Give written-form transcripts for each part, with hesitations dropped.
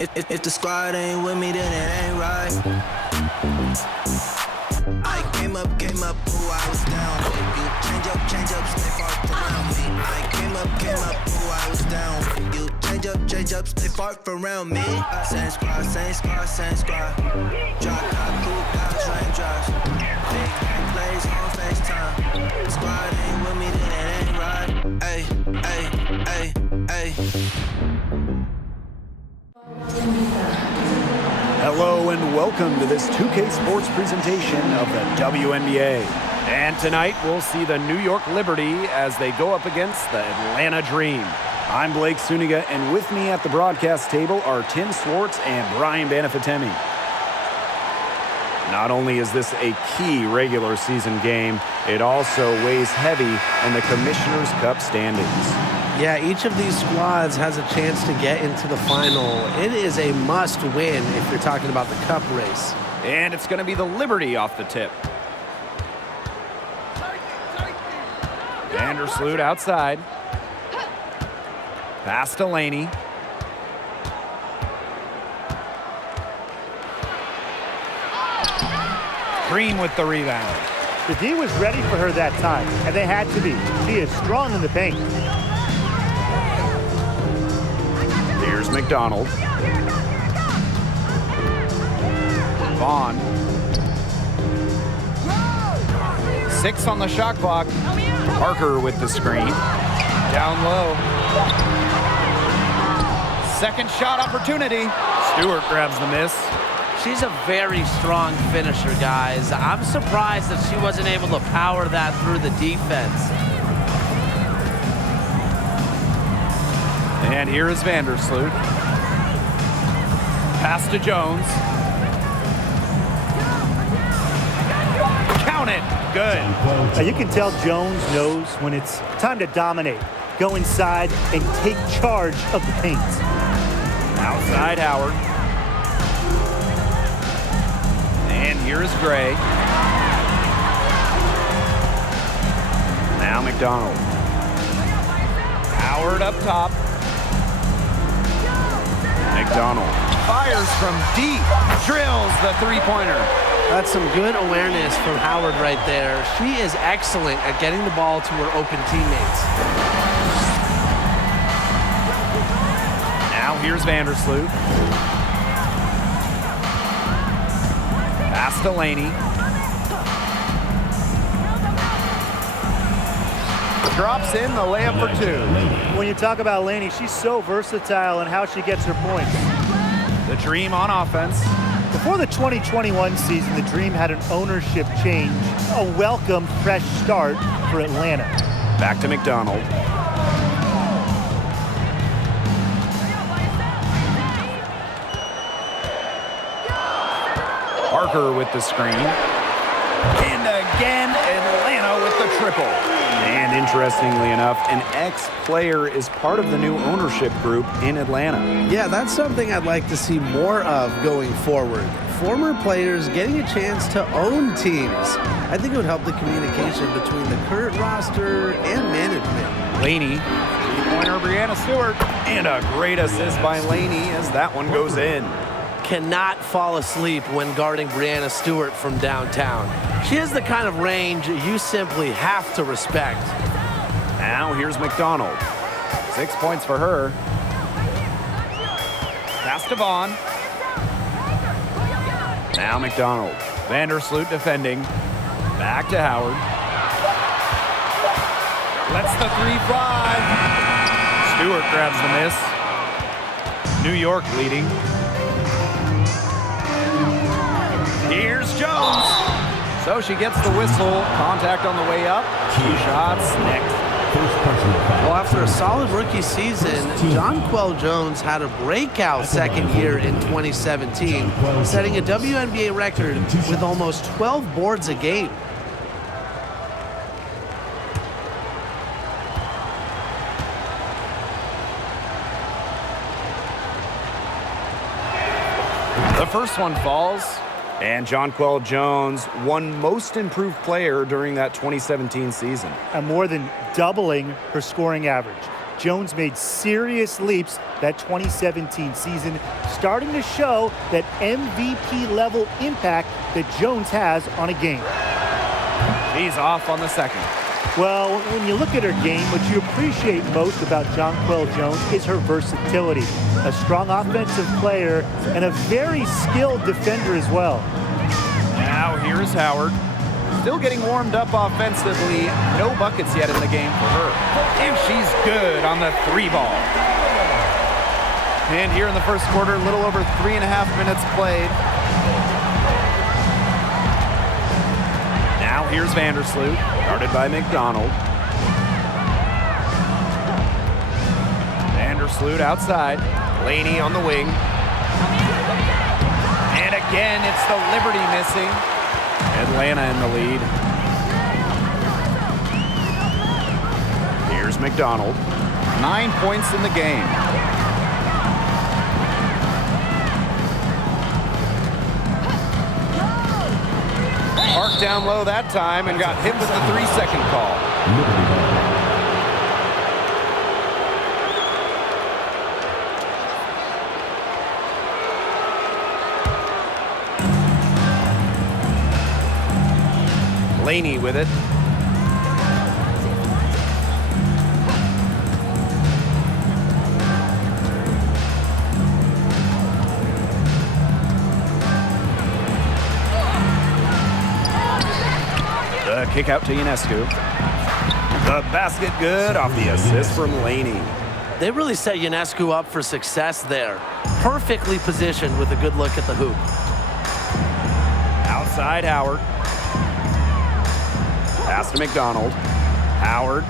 If the squad ain't with me, then it ain't right. I came up, ooh, I was down. You change up, stay far around me. I came up, ooh, I was down. You change up, stay far around me. Same squad. Drop top, cool guys, raindrops. Big bang plays on FaceTime. Squad ain't with me, then it ain't right. Ay. Hello and welcome to this 2K Sports presentation of the WNBA. And tonight we'll see the New York Liberty as they go up against the Atlanta Dream. I'm Blake Suniga, and with me at the broadcast table are Tim Swartz and Brian Banafitemi. Not only is this a key regular season game, it also weighs heavy in the Commissioner's Cup standings. Yeah, each of these squads has a chance to get into the final. It is a must-win if you're talking about the cup race. And it's going to be the Liberty off the tip. Vandersloot outside. Pass to Laney. Green with the rebound. The D was ready for her that time, and they had to be. She is strong in the paint. Here's McDonald. Vaughn. 6 on the shot clock. Parker with the screen. Down low. Second shot opportunity. Stewart grabs the miss. She's a very strong finisher, guys. I'm surprised that she wasn't able to power that through the defense. And here is Vandersloot. Pass to Jones. Count it. Good. Now you can tell Jones knows when it's time to dominate. Go inside and take charge of the paint. Outside Howard. And here is Gray. Now McDonald. Howard up top. McDonald fires from deep, drills the three-pointer. That's some good awareness from Howard right there. She is excellent at getting the ball to her open teammates. Now here's Vandersloot. Pass to Laney. Drops in the layup for 2. When you talk about Laney, she's so versatile in how she gets her points. The Dream on offense. Before the 2021 season, the Dream had an ownership change, a welcome fresh start for Atlanta. Back to McDonald. Parker with the screen. And again, Atlanta with the triple. And interestingly enough, an ex-player is part of the new ownership group in Atlanta. Yeah, that's something I'd like to see more of going forward. Former players getting a chance to own teams. I think it would help the communication between the current roster and management. Laney, three-pointer Brianna Stewart. And a great assist by Laney as that one goes in. Cannot fall asleep when guarding Brianna Stewart from downtown. She has the kind of range you simply have to respect. Now here's McDonald. 6 points for her. Pass to Vaughn. Now McDonald. Vandersloot defending. Back to Howard. Lets the 3 fly. Stewart grabs the miss. New York leading. Here's Jones. So she gets the whistle. Contact on the way up. 2 shots next. Well, after a solid rookie season, Jonquel Jones had a breakout second year in 2017, setting a WNBA record with almost 12 boards a game. The first one falls. And Jonquel Jones won Most Improved Player during that 2017 season. And more than doubling her scoring average. Jones made serious leaps that 2017 season, starting to show that MVP-level impact that Jones has on a game. She's off on the second. Well, when you look at her game, what you appreciate most about Jonquel Jones is her versatility. A strong offensive player and a very skilled defender as well. Now here's Howard. Still getting warmed up offensively. No buckets yet in the game for her. And she's good on the 3-ball. And here in the first quarter, a little over 3.5 minutes played. Now here's Vandersloot, guarded by McDonald. Vandersloot outside. Laney on the wing. And again, it's the Liberty missing. Atlanta in the lead. Here's McDonald. 9 points in the game. Park down low that time and got hit with the 3-second call. Laney with it. The kick out to Ionescu. The basket good off the assist from Laney. They really set Ionescu up for success there. Perfectly positioned with a good look at the hoop. Outside Howard. Pass to McDonald. Howard.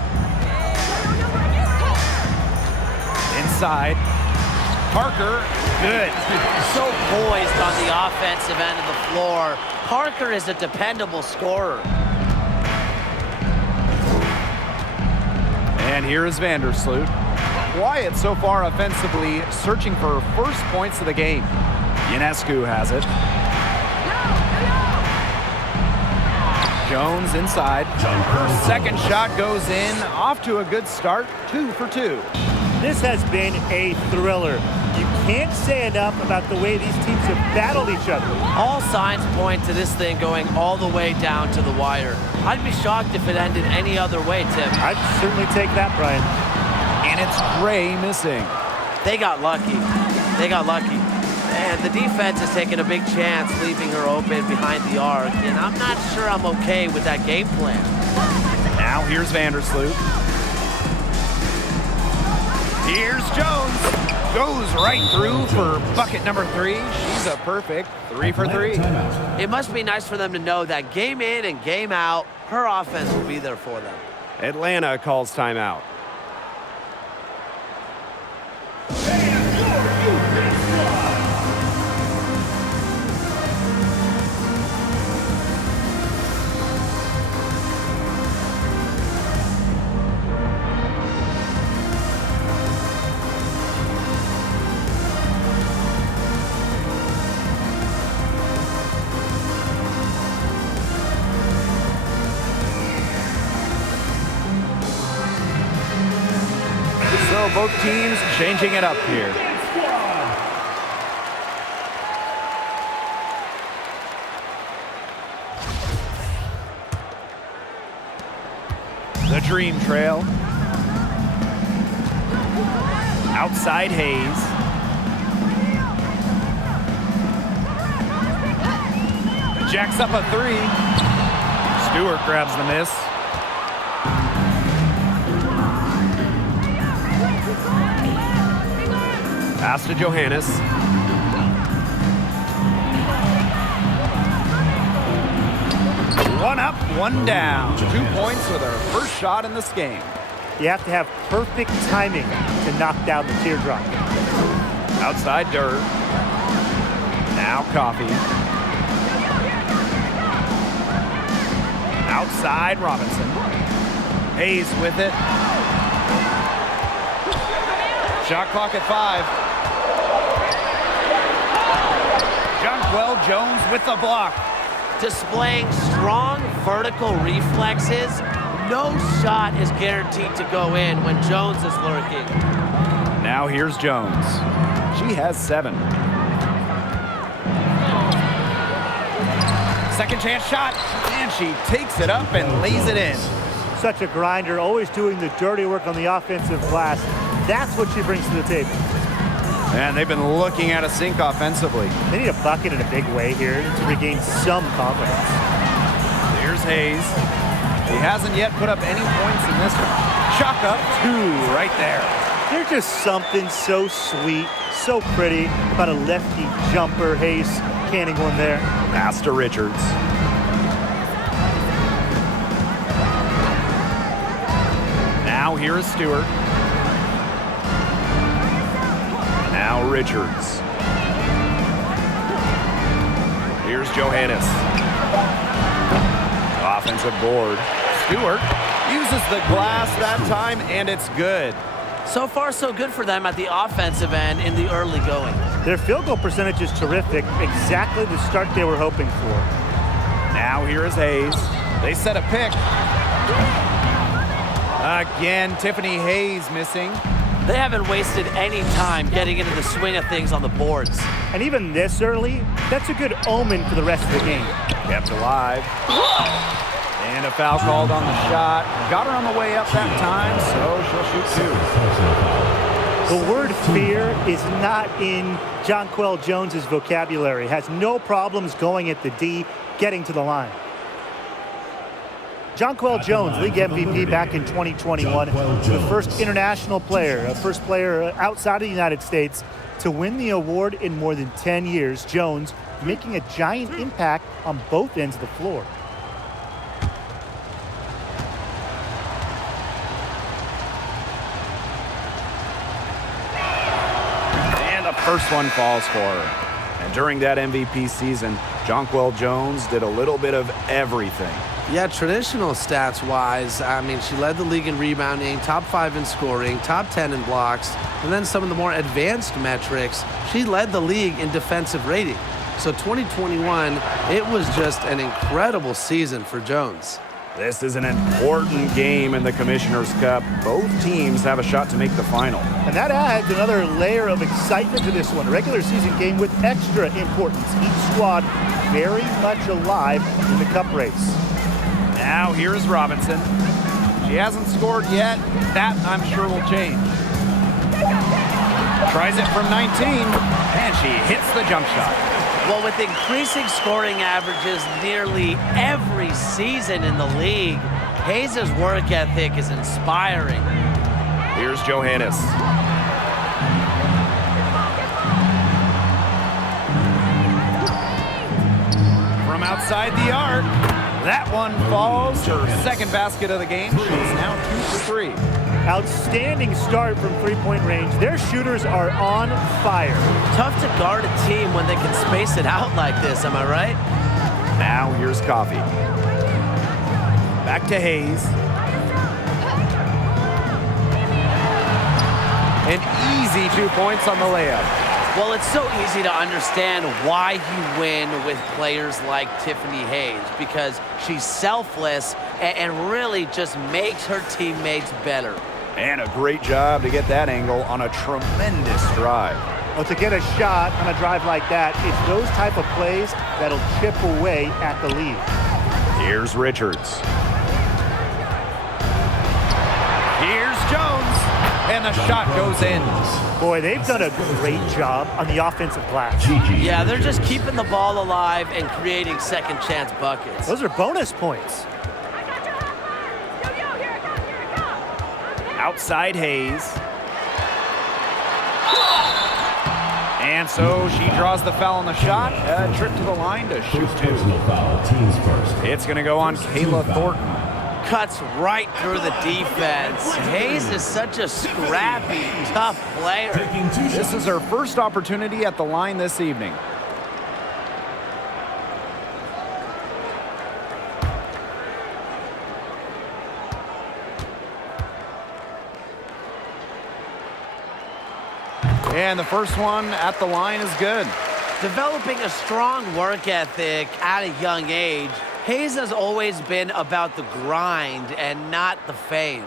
Inside. Parker. Good. So poised on the offensive end of the floor. Parker is a dependable scorer. And here is Vandersloot. Quiet so far offensively, searching for first points of the game. Ionescu has it. Jones inside. Her second shot goes in. Off to a good start. 2 for 2. This has been a thriller. You can't say enough about the way these teams have battled each other. All signs point to this thing going all the way down to the wire. I'd be shocked if it ended any other way, Tim. I'd certainly take that, Brian. And it's Gray missing. They got lucky. They got lucky. And the defense is taking a big chance, leaving her open behind the arc. And I'm not sure I'm okay with that game plan. Now here's Vandersloot. Here's Jones. Goes right through for bucket number 3. She's a perfect 3 for 3. It must be nice for them to know that game in and game out, her offense will be there for them. Atlanta calls timeout. So both teams changing it up here. The Dream Trail. Outside Hayes. Jacks up a 3. Stewart grabs the miss. Pass to Johannes. One up, one down. 2 points with her first shot in this game. You have to have perfect timing to knock down the teardrop. Outside Durr. Now Coffey. Outside Robinson. Hayes with it. Shot clock at 5. Jonquel Jones with the block. Displaying strong vertical reflexes, No shot is guaranteed to go in when Jones is lurking. Now here's Jones. She has 7. Second chance shot, and she takes it up and lays it in. Such a grinder, always doing the dirty work on the offensive glass. That's what she brings to the table. And they've been looking at a sink offensively. They need a bucket in a big way here to regain some confidence. Here's Hayes. He hasn't yet put up any points in this one. Chalk up 2 right there. There's just something so sweet, so pretty about a lefty jumper. Hayes canning one there. Pass to Richards. Now here is Stewart. Now Richards. Here's Johannes. Offensive board. Stewart uses the glass that time, and it's good. So far, so good for them at the offensive end in the early going. Their field goal percentage is terrific. Exactly the start they were hoping for. Now here is Hayes. They set a pick. Again, Tiffany Hayes missing. They haven't wasted any time getting into the swing of things on the boards. And even this early, that's a good omen for the rest of the game. Kept alive. And a foul called on the shot. Got her on the way up that time, so she'll shoot 2. The word fear is not in Jonquel Jones's vocabulary. Has no problems going at the D, getting to the line. Jonquel Jones, league MVP back in 2021, the first international player, first player outside of the United States to win the award in more than 10 years. Jones making a giant impact on both ends of the floor. And the first one falls for her. And during that MVP season, Jonquel Jones did a little bit of everything. Yeah, traditional stats-wise, I mean, she led the league in rebounding, top 5 in scoring, top 10 in blocks, and then some of the more advanced metrics, she led the league in defensive rating. So 2021, it was just an incredible season for Jones. This is an important game in the Commissioner's Cup. Both teams have a shot to make the final. And that adds another layer of excitement to this one. A regular season game with extra importance. Each squad very much alive in the cup race. Now here's Robinson. She hasn't scored yet. That, I'm sure, will change. Tries it from 19, and she hits the jump shot. Well, with increasing scoring averages nearly every season in the league, Hayes' work ethic is inspiring. Here's Johannes. From outside the arc, that one falls. Her second basket of the game. She's now 2 for 3. Outstanding start from three-point range. Their shooters are on fire. Tough to guard a team when they can space it out like this, am I right? Now here's Coffey. Back to Hayes. An easy 2 points on the layup. Well, it's so easy to understand why you win with players like Tiffany Hayes, because she's selfless and really just makes her teammates better. And a great job to get that angle on a tremendous drive. Well, to get a shot on a drive like that, it's those type of plays that'll chip away at the lead. Here's Richards. Here's Jones. And the shot goes in. Boy, they've done a great job on the offensive glass. Yeah, they're just keeping the ball alive and creating second chance buckets. Those are bonus points. Outside Hayes. And so she draws the foul on the shot. A trip to the line to shoot 2. It's going to go on Kayla Thornton. Cuts right through the defense. Hayes is such a scrappy, tough player. This is her first opportunity at the line this evening. And the first one at the line is good. Developing a strong work ethic at a young age Hayes has always been about the grind and not the fame.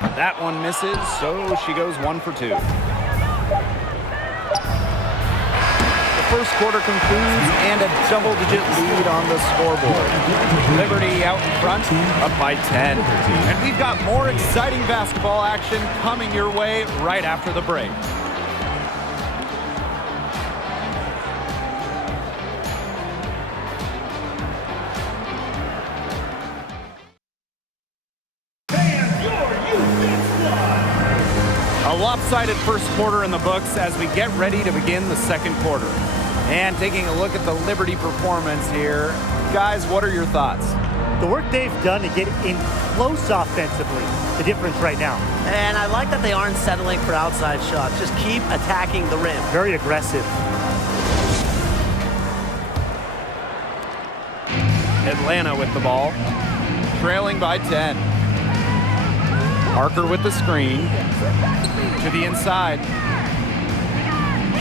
That one misses, so she goes 1 for 2. The first quarter concludes and a double-digit lead on the scoreboard. Liberty out in front, up by 10. And we've got more exciting basketball action coming your way right after the break. A lopsided first quarter in the books as we get ready to begin the second quarter. And taking a look at the Liberty performance here, guys, what are your thoughts? The work they've done to get in close offensively, the difference right now. And I like that they aren't settling for outside shots. Just keep attacking the rim. Very aggressive. Atlanta with the ball, trailing by 10. Parker with the screen, to the inside.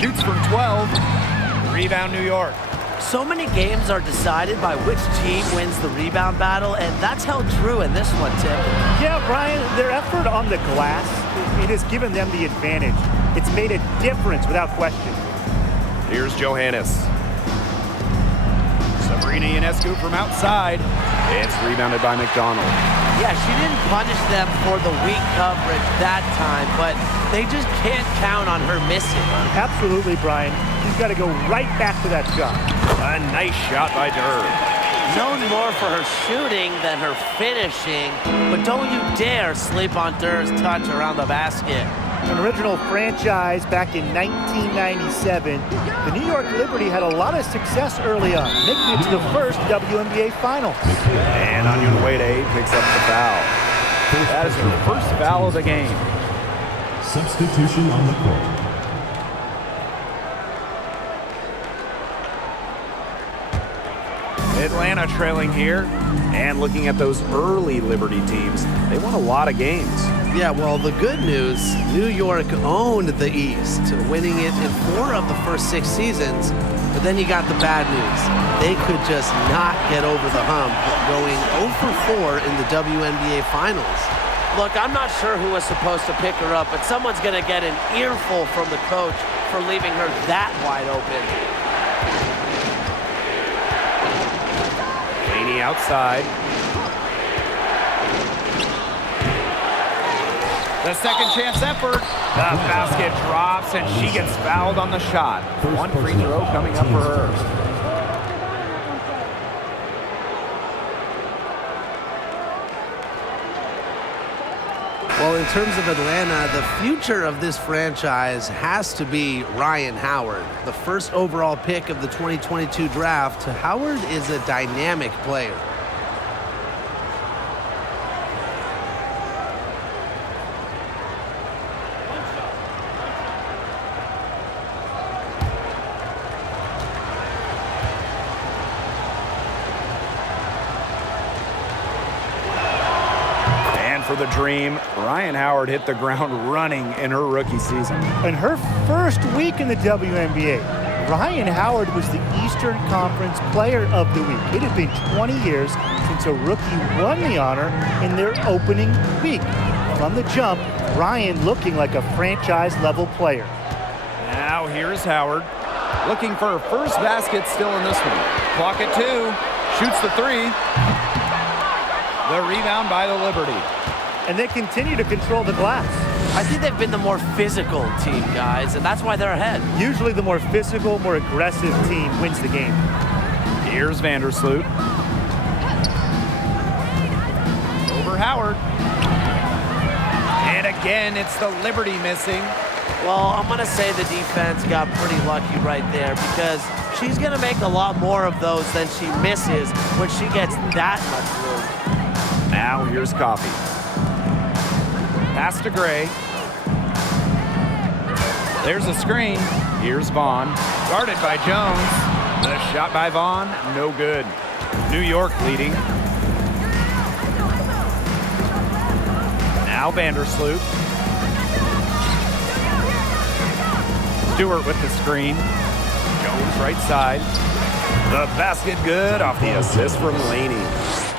Shoots from 12. Rebound New York. So many games are decided by which team wins the rebound battle, and that's held true in this one, Tim. Yeah, Brian, their effort on the glass, it has given them the advantage. It's made a difference without question. Here's Johannes. Sabrina Ionescu from outside. It's rebounded by McDonald. Yeah, she didn't punish them for the weak coverage that time, but they just can't count on her missing. Absolutely, Brian. She's got to go right back to that shot. A nice shot by Durr. Known more for her shooting than her finishing, but don't you dare sleep on Durr's touch around the basket. An original franchise back in 1997, the New York Liberty had a lot of success early on, making it to the first WNBA Finals. And Anya Wade picks up the foul. That is her first foul of the game. Substitution on the court. Atlanta trailing here, and looking at those early Liberty teams, they won a lot of games. Yeah, well, the good news, New York owned the East, winning it in 4 of the first 6 seasons. But then you got the bad news. They could just not get over the hump, going 0 for 4 in the WNBA Finals. Look, I'm not sure who was supposed to pick her up, but someone's going to get an earful from the coach for leaving her that wide open. Laney outside. The second chance effort. The basket drops, and she gets fouled on the shot. 1 free throw coming up for her. Well, in terms of Atlanta, the future of this franchise has to be Ryan Howard, the first overall pick of the 2022 draft. Howard is a dynamic player. For the Dream, Ryan Howard hit the ground running in her rookie season. In her first week in the WNBA, Ryan Howard was the Eastern Conference Player of the Week. It had been 20 years since a rookie won the honor in their opening week. From the jump, Ryan looking like a franchise-level player. Now here's Howard, looking for her first basket still in this one. Clock at 2, shoots the 3. The rebound by the Liberty. And they continue to control the glass. I think they've been the more physical team, guys, and that's why they're ahead. Usually the more physical, more aggressive team wins the game. Here's Vandersloot. Over Howard. And again, it's the Liberty missing. Well, I'm going to say the defense got pretty lucky right there because she's going to make a lot more of those than she misses when she gets that much room. Now here's Coffey. Pass to Gray. There's a screen. Here's Vaughn. Guarded by Jones. The shot by Vaughn, no good. New York leading. Now Vandersloot. Stewart with the screen. Jones right side. The basket good off the assist from Laney.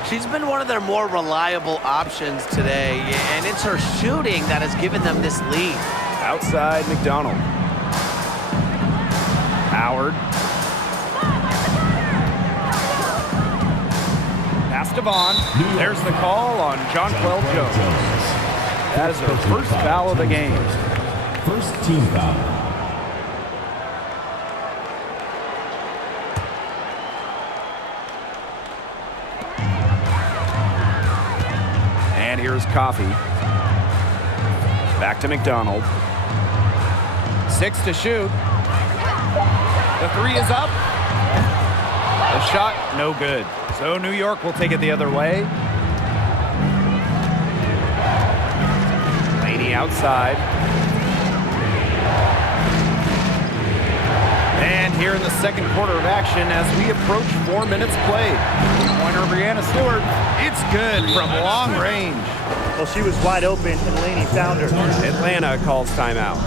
She's been one of their more reliable options today, and it's her shooting that has given them this lead. Outside McDonald. Howard. Pass to Vaughn. There's the call on Jonquel Jones. That is her first foul of the game. First team foul. And here's Coffey. Back to McDonald. 6 to shoot. The 3 is up. The shot, no good. So New York will take it the other way. Laney outside. And here in the second quarter of action as we approach 4 minutes played. Three-pointer Brianna Stewart. It's good from long range. Well, she was wide open and Laney found her. Atlanta calls timeout.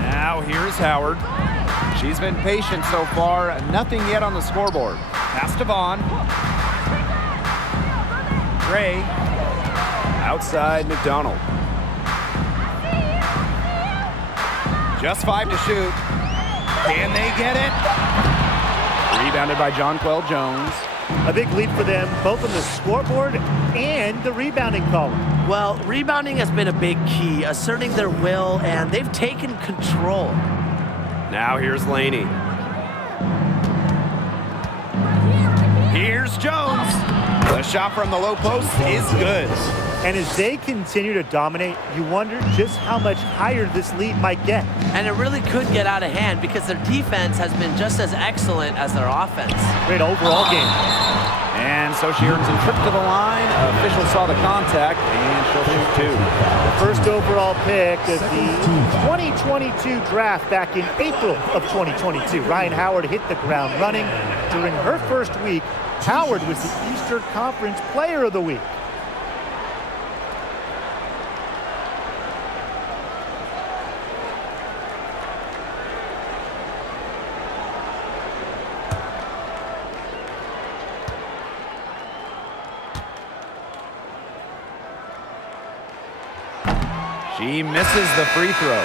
Now here's Howard. She's been patient so far. Nothing yet on the scoreboard. Pass to Vaughn. Gray. Outside McDonald. Just 5 to shoot. Can they get it? Rebounded by Jonquel Jones. A big lead for them, both on the scoreboard and the rebounding column. Well, rebounding has been a big key, asserting their will, and they've taken control. Now here's Laney. Here's Jones. The shot from the low post is good. And as they continue to dominate, you wonder just how much higher this lead might get. And it really could get out of hand because their defense has been just as excellent as their offense. Great overall game. And so she earns a trip to the line. Official saw the contact, and she'll shoot 2. The first overall pick of the 2022 draft back in April of 2022. Ryan Howard hit the ground running. During her first week, Howard was the Eastern Conference Player of the Week. She misses the free throw.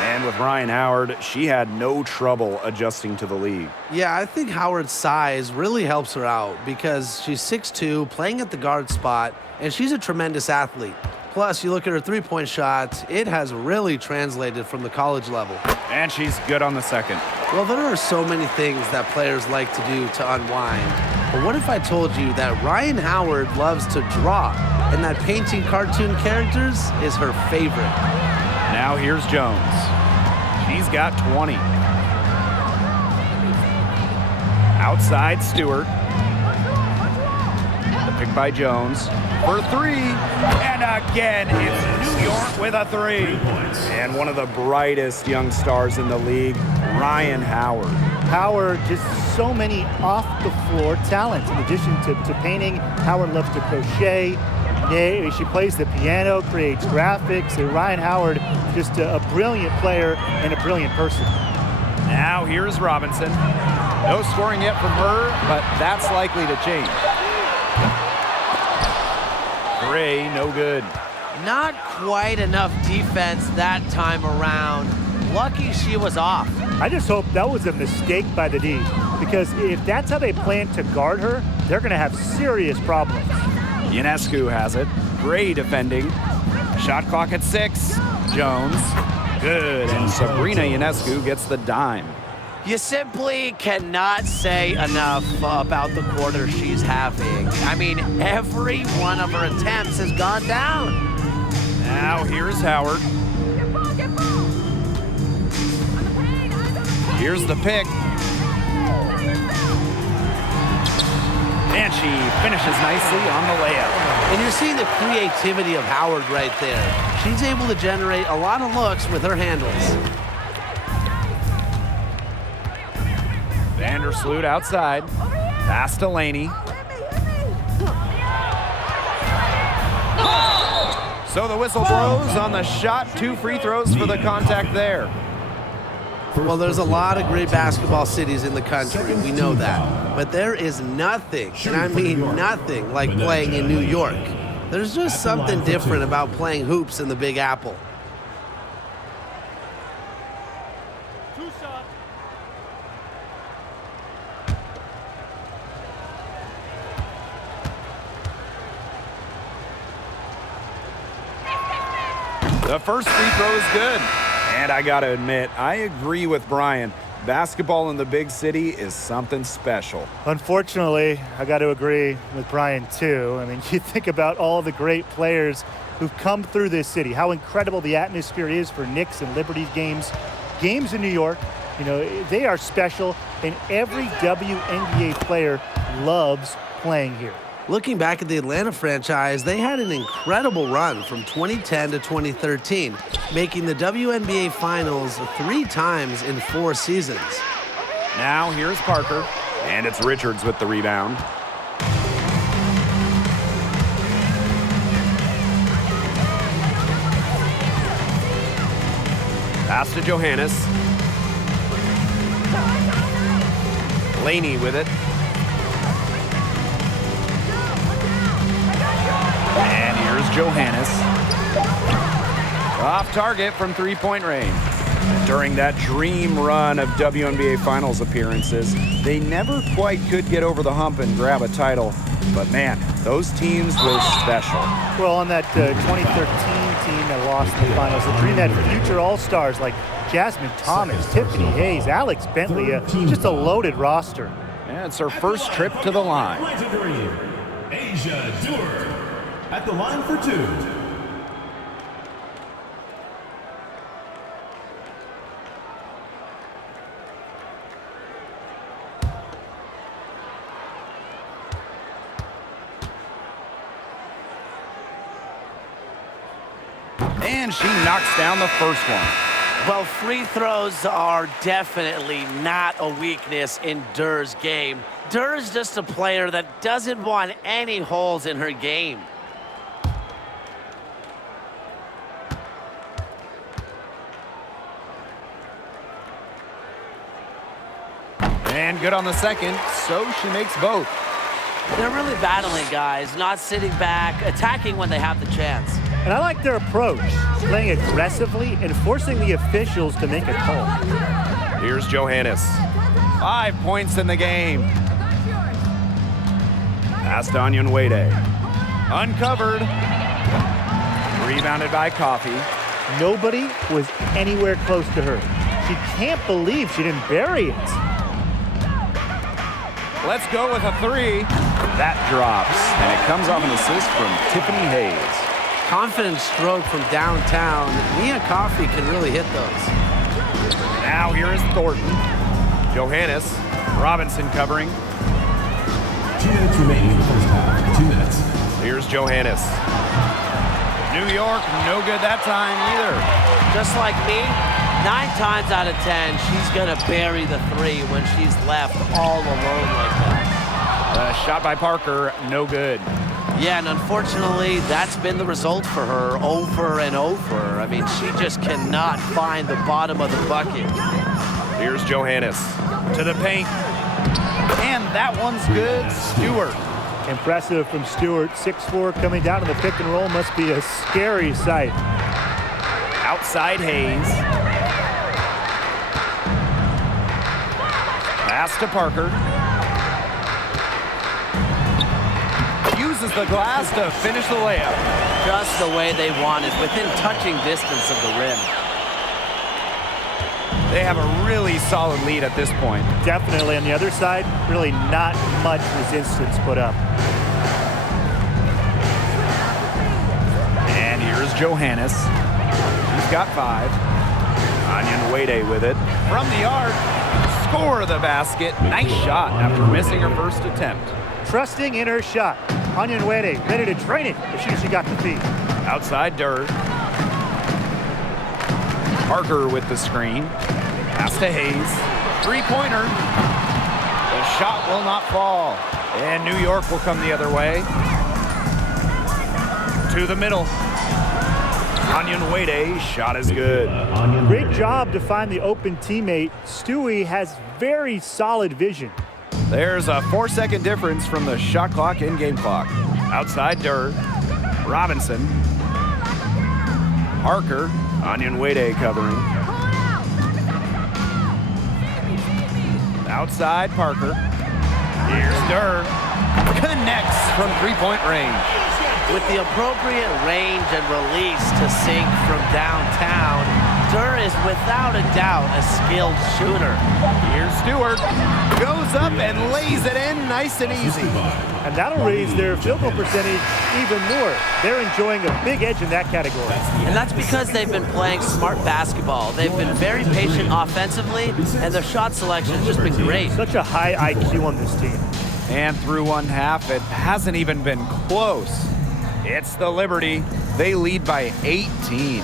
And with Ryan Howard, she had no trouble adjusting to the league. Yeah, I think Howard's size really helps her out because she's 6'2", playing at the guard spot, and she's a tremendous athlete. Plus, you look at her three-point shots, it has really translated from the college level. And she's good on the second. Well, there are so many things that players like to do to unwind. But what if I told you that Ryan Howard loves to draw and that painting cartoon characters is her favorite? Now here's Jones. She's got 20. Outside Stewart. The pick by Jones for 3. And again, it's New York with a 3. And one of the brightest young stars in the league, Ryan Howard. Howard, just so many off-the-floor talents. In addition to painting, Howard loves to crochet, She plays the piano, creates graphics. Ryan Howard, just a brilliant player and a brilliant person. Now here's Robinson. No scoring yet from her, but that's likely to change. Gray, no good. Not quite enough defense that time around. Lucky she was off. I just hope that was a mistake by the D, because if that's how they plan to guard her, they're going to have serious problems. Ionescu has it. Gray defending. Shot clock at 6. Jones. Good. And Sabrina Ionescu gets the dime. You simply cannot say enough about the quarter she's having. I mean, every one of her attempts has gone down. Now here's Howard. Here's the pick. And she finishes nicely on the layup. And you're seeing the creativity of Howard right there. She's able to generate a lot of looks with her handles. Vandersloot outside. Pass to Laney. So the whistle blows on the shot. 2 free throws for the contact there. Well, there's a lot of great basketball cities in the country. We know that. But there is nothing, and I mean nothing, like playing in New York. There's just something different about playing hoops in the Big Apple. The first free throw is good. And I got to admit, I agree with Brian. Basketball in the big city is something special. Unfortunately, I got to agree with Brian, too. I mean, you think about all the great players who've come through this city, how incredible the atmosphere is for Knicks and Liberty games. Games in New York, you know, they are special, and every WNBA player loves playing here. Looking back at the Atlanta franchise, they had an incredible run from 2010 to 2013, making the WNBA Finals 3 times in 4 seasons. Now here's Parker, and it's Richards with the rebound. Pass to Johannes. Laney with it. And here's Johannes. Off target from 3-point range. And during that dream run of WNBA Finals appearances, they never quite could get over the hump and grab a title. But man, those teams were special. Well, on that 2013 team that lost in the finals, the dream had future All-Stars like Jasmine Thomas, Tiffany Hayes, Alex Bentley, just a loaded roster. Yeah, it's her first trip to the line. Asia Dewar at the line for 2. And she knocks down the first one. Well, free throws are definitely not a weakness in Durr's game. Durr's just a player that doesn't want any holes in her game. And good on the second, so she makes both. They're really battling, guys, not sitting back, attacking when they have the chance. And I like their approach, playing aggressively and forcing the officials to make a call. Here's Johannes. 5 points in the game. Pass to Onion Wade. Uncovered. Rebounded by Coffey. Nobody was anywhere close to her. She can't believe she didn't bury it. Let's go with a 3. That drops, and it comes off an assist from Tiffany Hayes. Confident stroke from downtown. Mia Coffey can really hit those. Now here is Thornton. Johannes. Robinson covering. 2 minutes remaining in the first half. 2 minutes. Here's Johannes. New York, no good that time either. Just like me, 9 times out of 10, she's going to bury the 3 when she's left all alone like that. Shot by Parker, no good. Yeah, and unfortunately, that's been the result for her over and over. I mean, she just cannot find the bottom of the bucket. Here's Johannes to the paint. And that one's good. Stewart. Impressive from Stewart. 6'4", coming down to the pick and roll must be a scary sight. Outside Hayes. Pass to Parker. Uses the glass to finish the layup. Just the way they wanted, within touching distance of the rim. They have a really solid lead at this point. Definitely. On the other side, really not much resistance put up. And here's Johannes. She's got 5. Onion Wade with it. From the arc. Score the basket. Nice shot after missing her first attempt. Trusting in her shot. Onion Wade ready to train it as soon as she got the feed. Outside Durr. Parker with the screen. Pass to Hayes. Three-pointer. The shot will not fall. And New York will come the other way. To the middle. Onion Wade, shot is good. Great job to find the open teammate. Stewie has very solid vision. There's a 4-second difference from the shot clock and game clock. Outside Durr. Robinson. Parker. Onion Wade covering. Outside Parker. Here's Durr. Connects from three-point range. With the appropriate range and release to sink from downtown, Durr is without a doubt a skilled shooter. Here's Stewart. Goes up and lays it in nice and easy. And that'll raise their field goal percentage even more. They're enjoying a big edge in that category. And that's because they've been playing smart basketball. They've been very patient offensively, and their shot selection has just been great. Such a high IQ on this team. And through one half, it hasn't even been close. It's the Liberty. They lead by 18.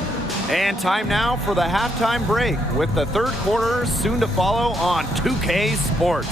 And time now for the halftime break with the third quarter soon to follow on 2K Sports.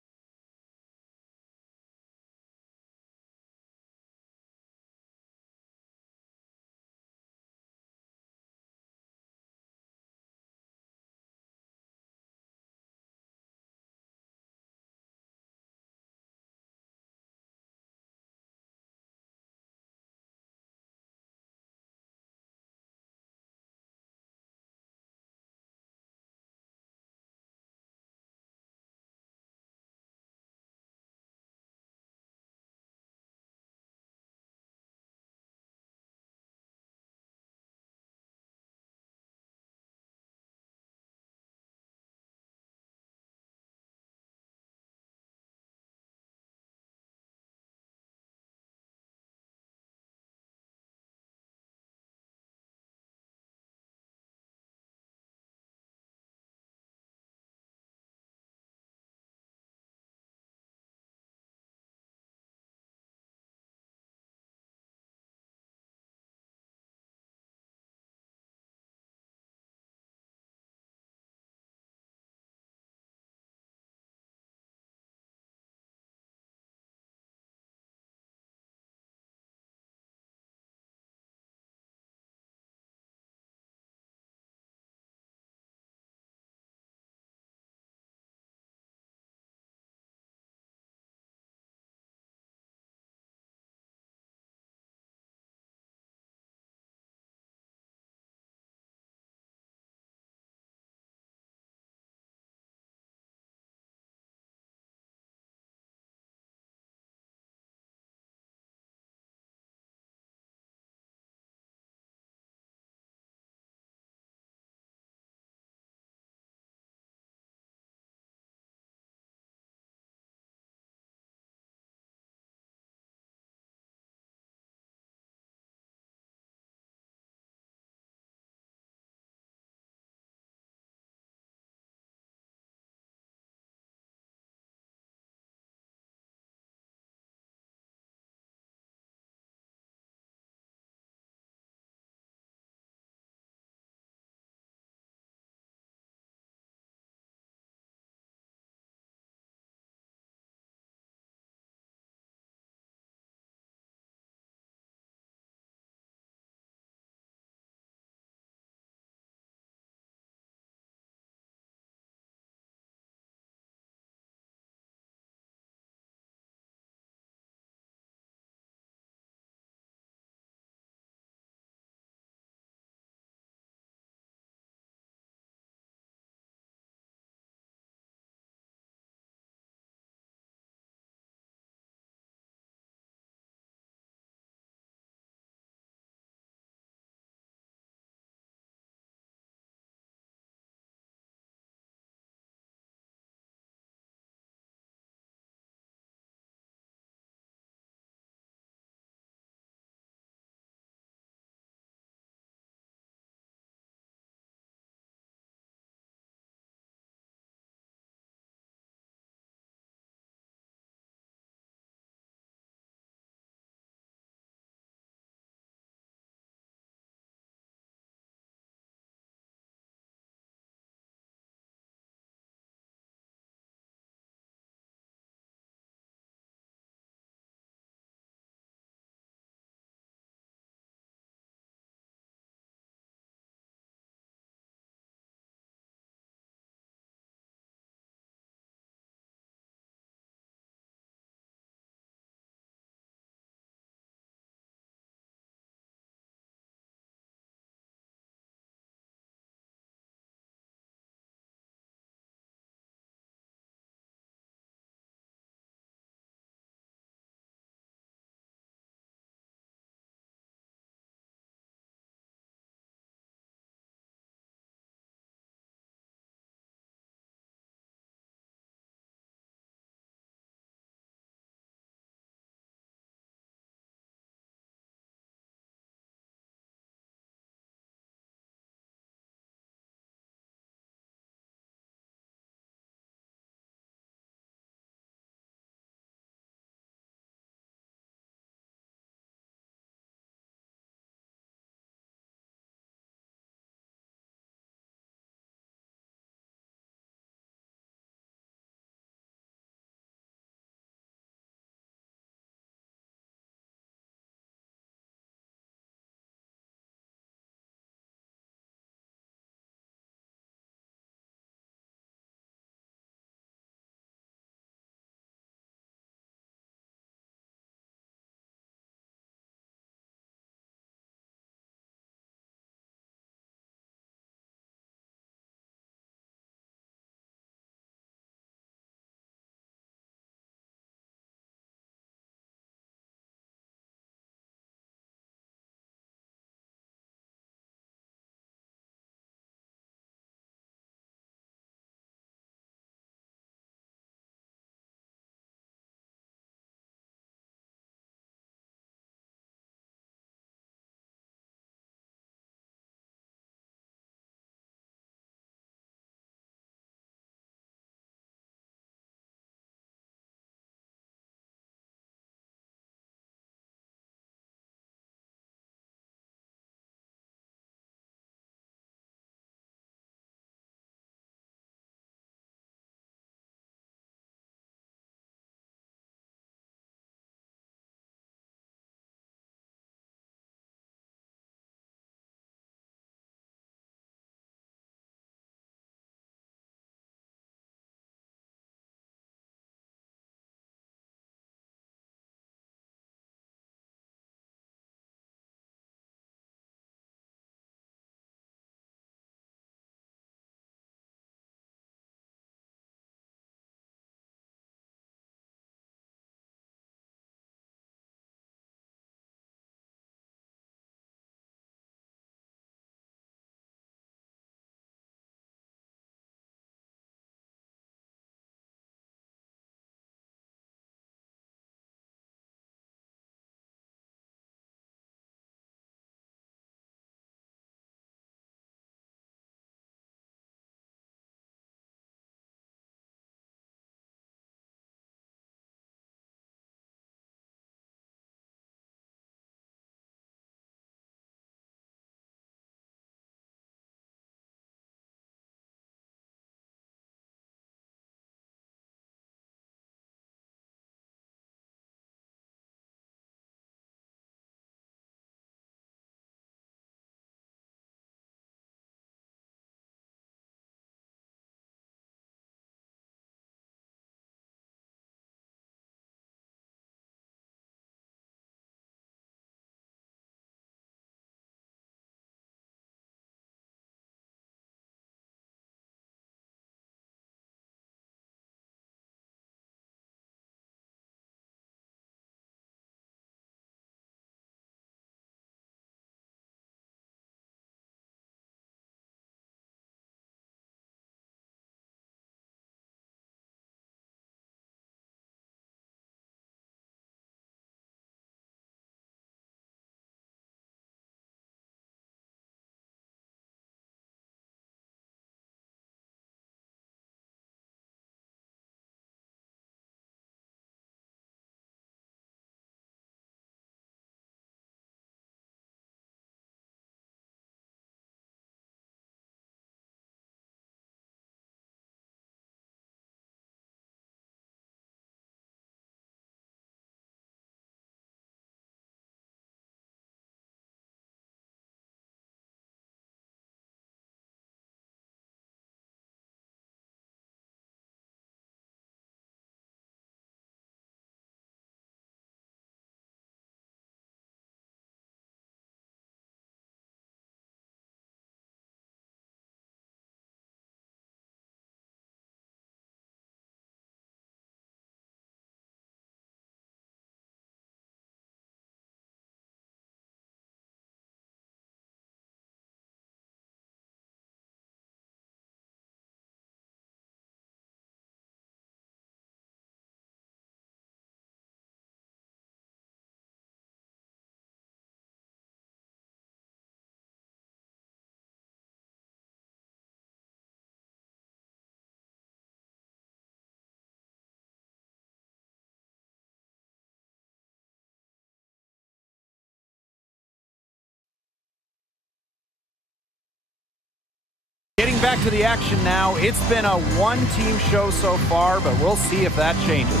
back to the action now. It's been a one-team show so far, but we'll see if that changes.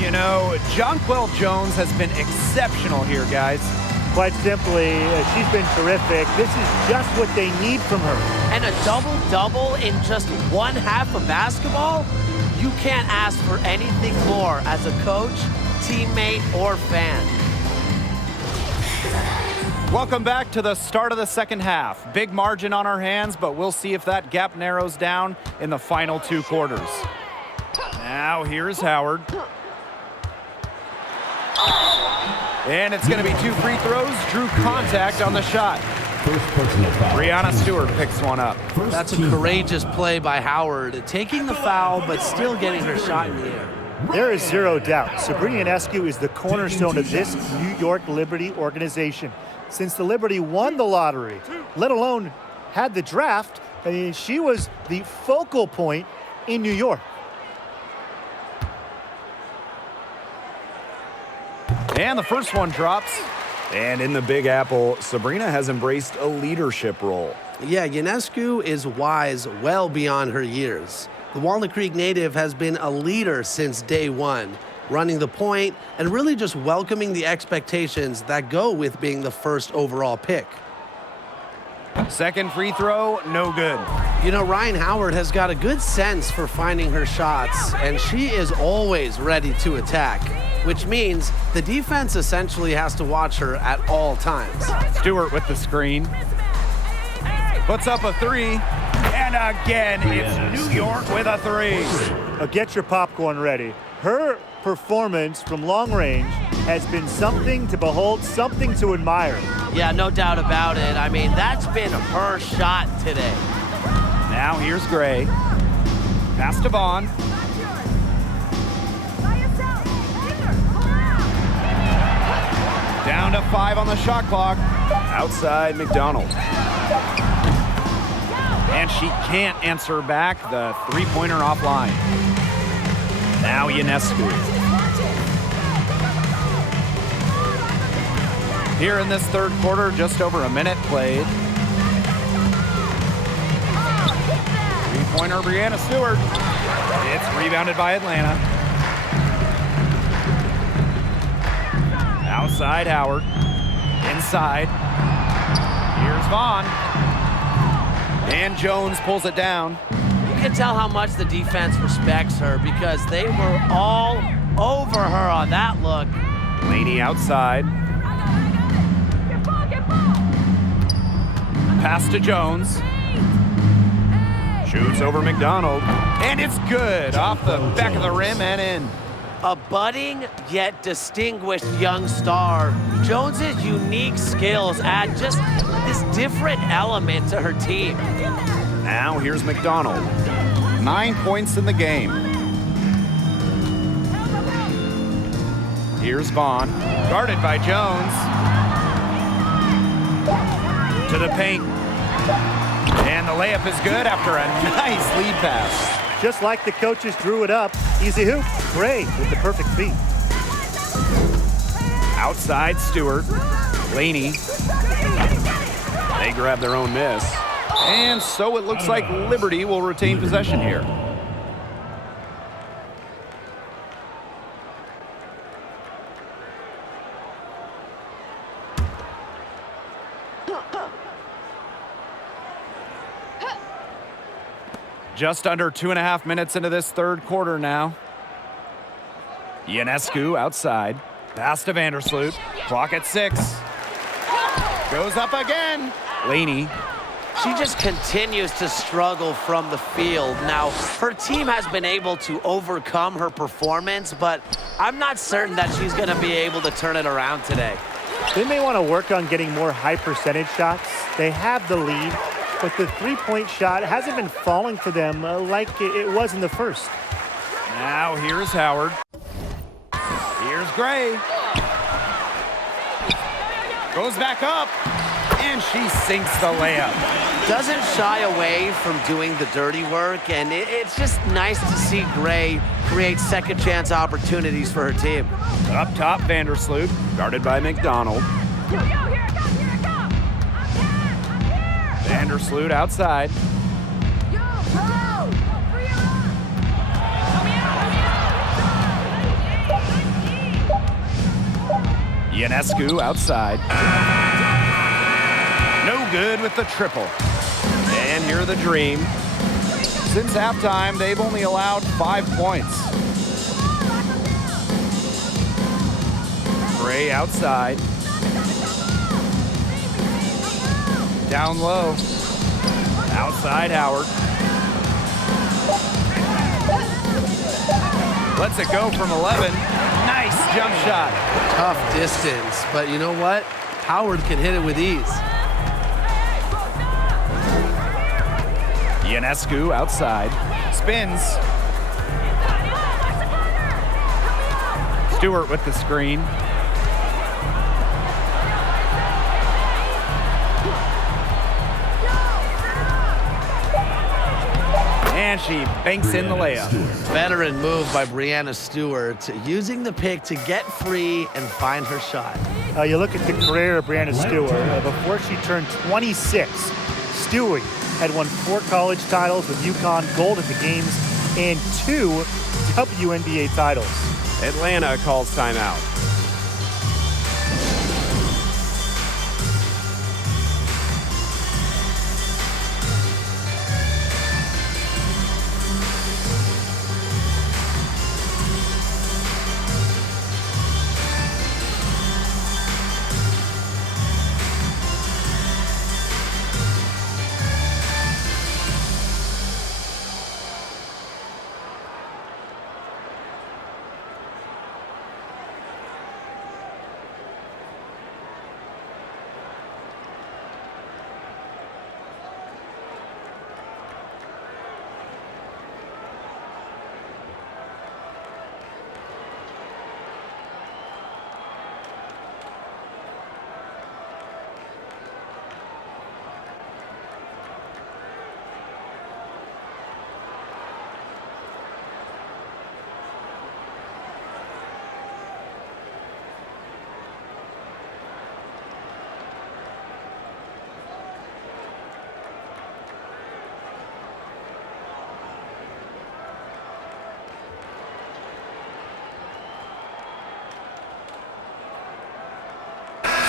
You know, Jonquel Jones has been exceptional here, guys. Quite simply, she's been terrific. This is just what they need from her. And a double-double in just one half of basketball? You can't ask for anything more as a coach, teammate, or fan. Welcome back to the start of the second half. Big margin on our hands, but we'll see if that gap narrows down in the final 2 quarters. Now here's Howard. And it's going to be 2 free throws. Drew contact on the shot. Brianna Stewart picks one up. That's a courageous play by Howard, taking the foul but still getting her shot in the air. There is zero doubt Sabrina Ionescu is the cornerstone of this New York Liberty organization. Since the Liberty won the lottery, let alone had the draft, I mean, she was the focal point in New York. And the first one drops. And in the Big Apple, Sabrina has embraced a leadership role. Yeah, Ionescu is wise well beyond her years. The Walnut Creek native has been a leader since day one, running the point and really just welcoming the expectations that go with being the first overall pick. Second free throw, no good. You know, Ryan Howard has got a good sense for finding her shots, and she is always ready to attack, which means the defense essentially has to watch her at all times. Stewart with the screen. Puts up a 3. And again, it's New York with a 3. Get your popcorn ready. Her performance from long range has been something to behold, something to admire. Yeah, no doubt about it. I mean, that's been her shot today. Now here's Gray. Pass to Vaughn. Down to 5 on the shot clock. Outside McDonald. And she can't answer back the 3-pointer offline. Now Ionescu. Here in this third quarter, just over a minute played. 3-pointer Brianna Stewart. It's rebounded by Atlanta. Outside Howard. Inside. Here's Vaughn. And Jones pulls it down. You can tell how much the defense respects her because they were all over her on that look. Laney outside. Pass to Jones. Shoots over McDonald. And it's good. Off the back of the rim and in. A budding yet distinguished young star, Jones's unique skills add just this different element to her team. Now here's McDonald. 9 points in the game. Here's Vaughn, guarded by Jones. To the paint. And the layup is good after a nice lead pass. Just like the coaches drew it up, easy hoop, Gray with the perfect feet. Outside Stewart, Laney. They grab their own miss. And so it looks like Liberty will retain possession here. Just under 2.5 minutes into this third quarter now. Ionescu outside. Pass to Vandersloot. Clock at 6. Goes up again. Laney. She just continues to struggle from the field. Now, her team has been able to overcome her performance, but I'm not certain that she's going to be able to turn it around today. They may want to work on getting more high percentage shots. They have the lead, but the three-point shot hasn't been falling for them like it was in the first. Now here's Howard. Here's Gray. Goes back up, and she sinks the layup. Doesn't shy away from doing the dirty work, and it's just nice to see Gray create second chance opportunities for her team. Up top, Vandersloot, guarded by McDonald. Vandersloot outside. Ionescu outside. No good with the triple. And here are the Dream. Since halftime, they've only allowed 5 points. Gray outside. Down low. Outside Howard. Lets it go from 11. Nice jump shot. Tough distance, but you know what? Howard can hit it with ease. Ionescu outside. Spins. Stewart with the screen. And she banks in the layup. Veteran move by Brianna Stewart, using the pick to get free and find her shot. You look at the career of Brianna Stewart. Before she turned 26, Stewie had won 4 college titles with UConn, gold at the games, and 2 WNBA titles. Atlanta calls timeout.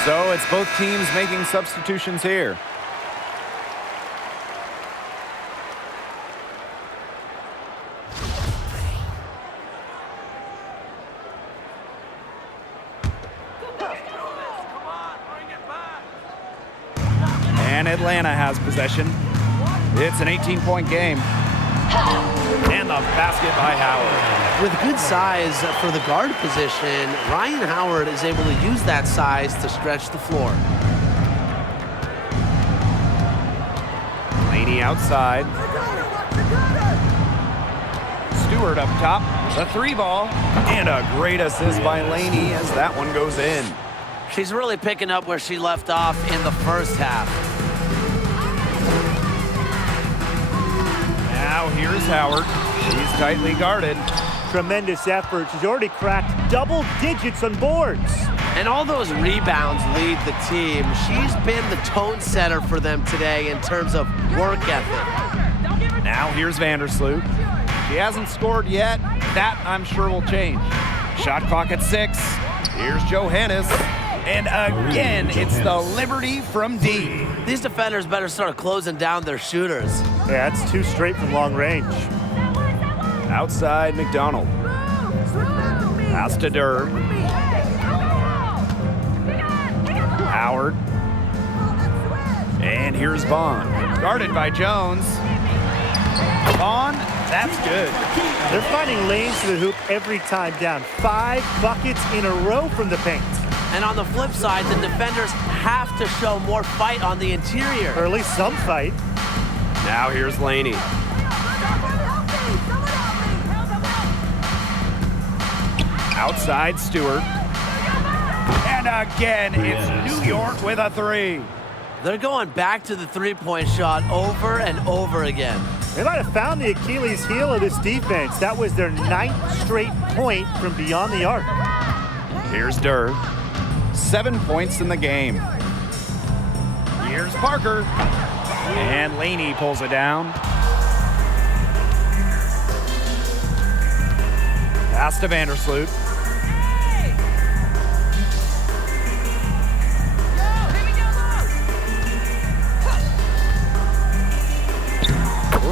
So it's both teams making substitutions here. And Atlanta has possession. It's an 18-point game. And the basket by Howard. With good size for the guard position, Ryan Howard is able to use that size to stretch the floor. Laney outside. Stewart up top. The 3-ball. And a great assist by Laney as that one goes in. She's really picking up where she left off in the first half. Now here's Howard. She's tightly guarded. Tremendous effort. She's already cracked double digits on boards. And all those rebounds lead the team. She's been the tone setter for them today in terms of work ethic. Now here's Vandersloot. She hasn't scored yet. That, I'm sure, will change. Shot clock at 6. Here's Johannes. And again, it's the Liberty from deep. These defenders better start closing down their shooters. Yeah, that's 2 straight from long range. Outside McDonald. Pass to Durr. Howard. And here's Vaughn. Guarded by Jones. Vaughn, that's good. They're finding lanes to the hoop every time down. 5 buckets in a row from the paint. And on the flip side, the defenders have to show more fight on the interior. Or at least some fight. Now here's Laney. Outside Stewart. And again, it's New York with a 3. They're going back to the three-point shot over and over again. They might have found the Achilles heel of this defense. That was their 9th straight point from beyond the arc. Here's Durr. 7 points in the game. Here's Parker. And Laney pulls it down. Pass to Vandersloot.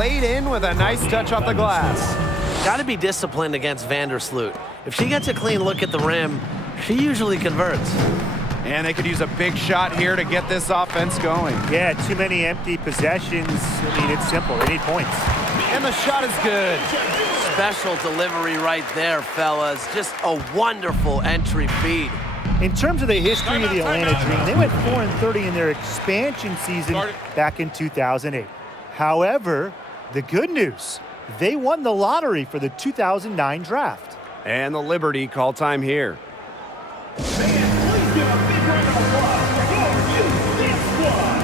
laid in with a nice touch off the glass. Got to be disciplined against Vandersloot. If she gets a clean look at the rim, she usually converts. And they could use a big shot here to get this offense going. Yeah, too many empty possessions. I mean, it's simple. They need points. And the shot is good. Special delivery right there, fellas. Just a wonderful entry feed. In terms of the history of the Atlanta Dream, they went 4-30 in their expansion season back in 2008. However, the good news, they won the lottery for the 2009 draft. And the Liberty call time here. Please give a big round of applause for your youth squad.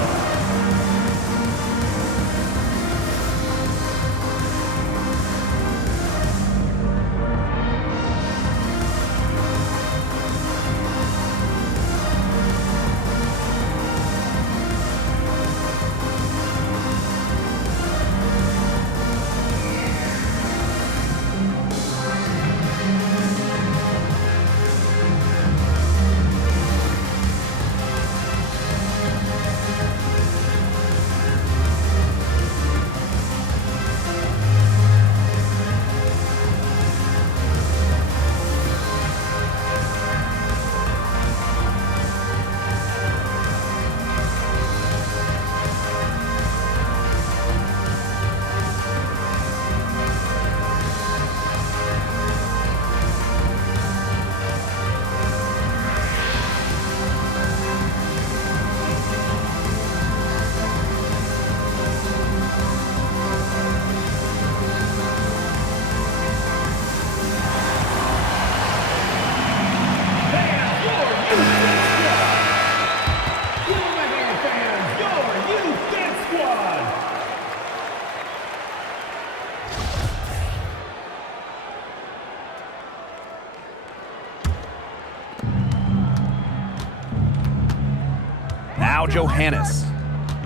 Now Johannes.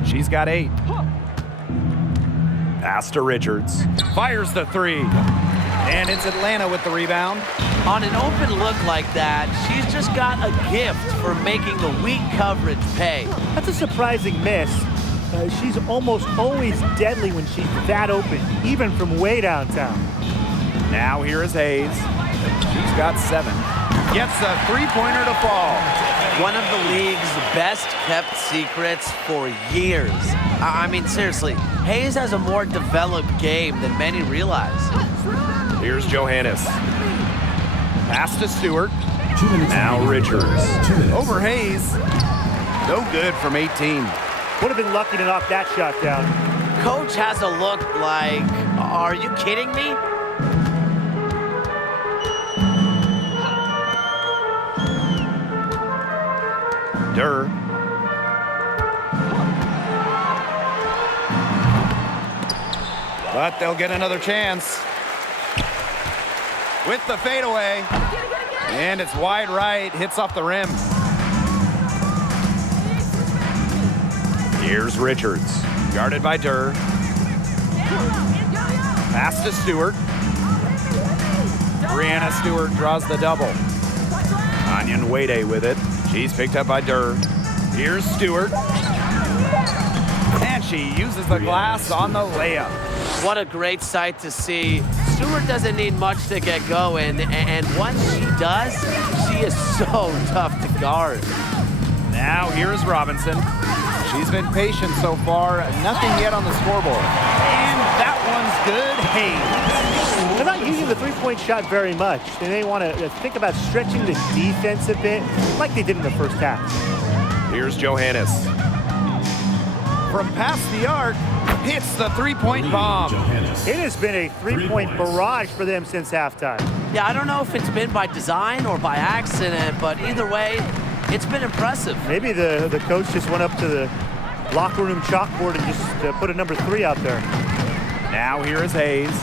She's got 8. Pass to Richards. Fires the 3. And it's Atlanta with the rebound. On an open look like that, she's just got a gift for making the weak coverage pay. That's a surprising miss. She's almost always deadly when she's that open, even from way downtown. Now here is Hayes. She's got 7. Gets a 3-pointer to fall. One of the league's best kept secrets for years. I mean, seriously, Hayes has a more developed game than many realize. Here's Johannes. Pass to Stewart. Now Richards. Over Hayes. No good from 18. Would have been lucky to knock that shot down. Coach has a look like, are you kidding me? Durr. But they'll get another chance. With the fadeaway. And it's wide right, hits off the rim. Here's Richards, guarded by Durr. Pass to Stewart. Brianna Stewart draws the double. Anya Nwede with it. She's picked up by Durr. Here's Stewart. And she uses the glass on the layup. What a great sight to see. Stewart doesn't need much to get going, and once she does, she is so tough to guard. Now here's Robinson. She's been patient so far, nothing yet on the scoreboard. And that one's good. Hayes. They're not using the three-point shot very much. They may want to think about stretching the defense a bit, like they did in the first half. Here's Johannes. From past the arc, hits the three-point bomb. It has been a three-point barrage for them since halftime. Yeah, I don't know if it's been by design or by accident, but either way, it's been impressive. Maybe the coach just went up to the locker room chalkboard and just put a number 3 out there. Now here is Hayes.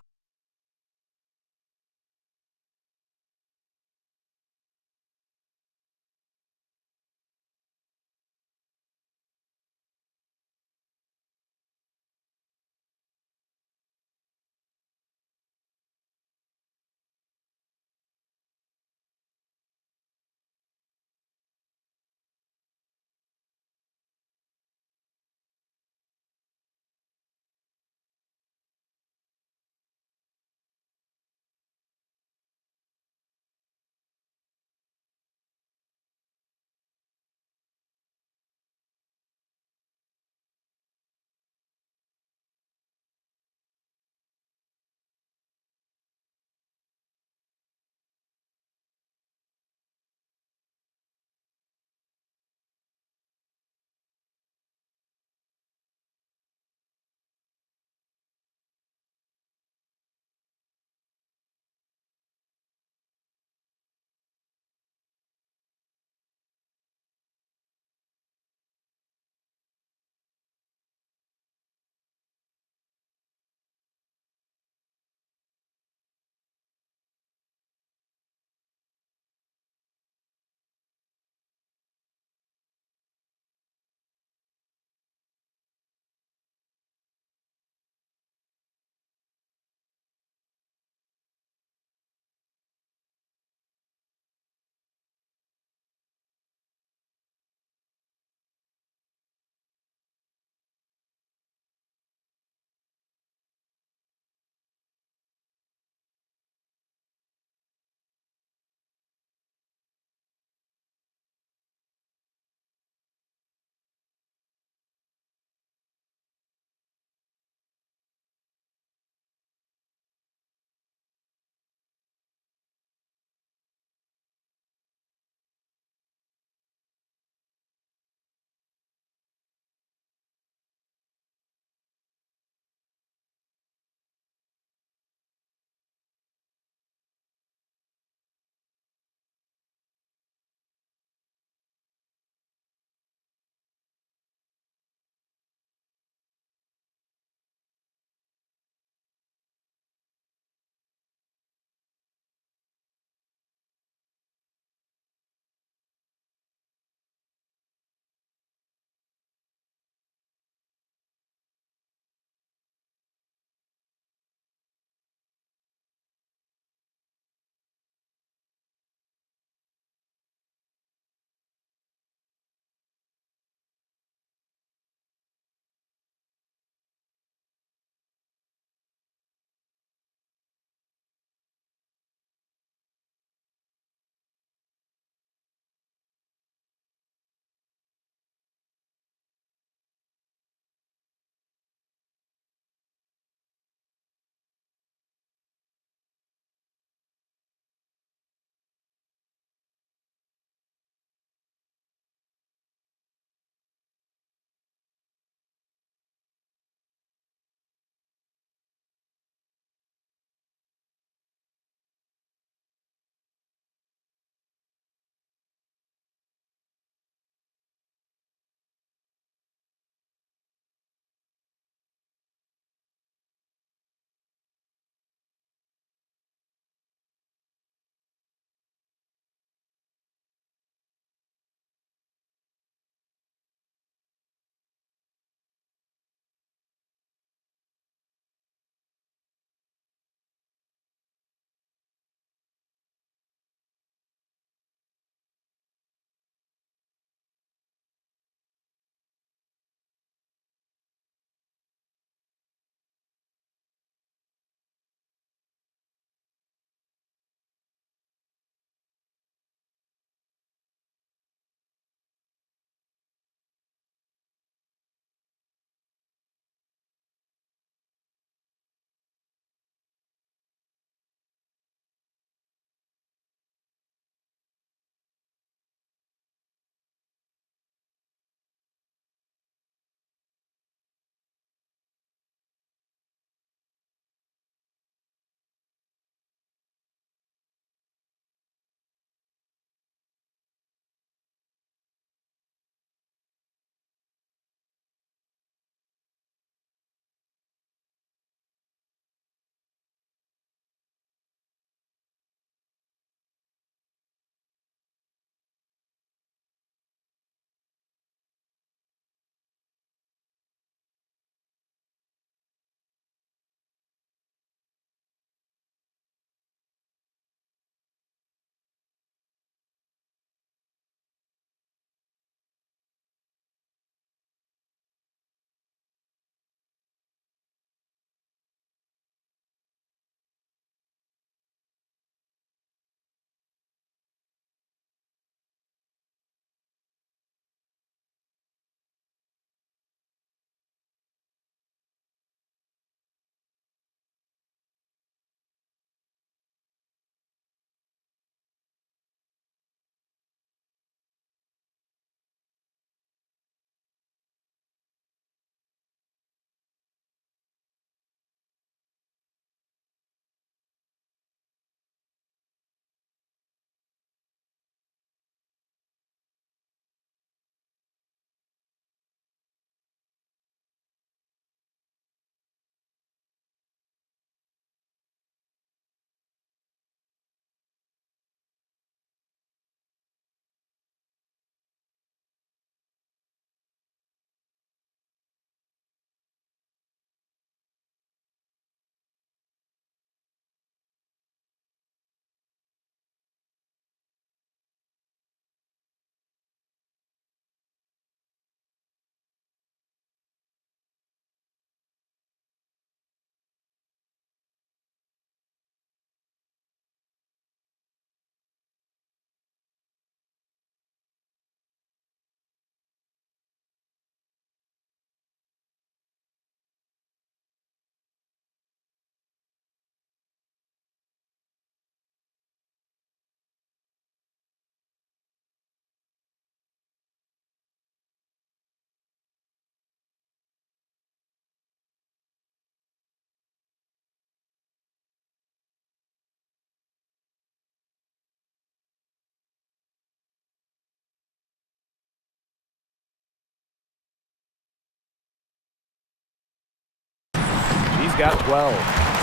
got 12.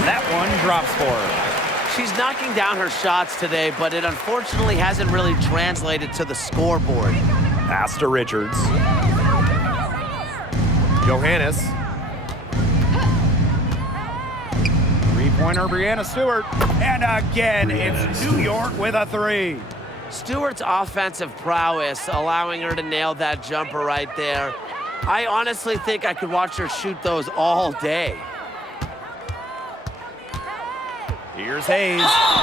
That one drops for her. She's knocking down her shots today, but it unfortunately hasn't really translated to the scoreboard. Pass to Richards. Johannes. Three-pointer, Brianna Stewart. And again, it's New York with a three. Stewart's offensive prowess allowing her to nail that jumper right there. I honestly think I could watch her shoot those all day. Here's Hayes,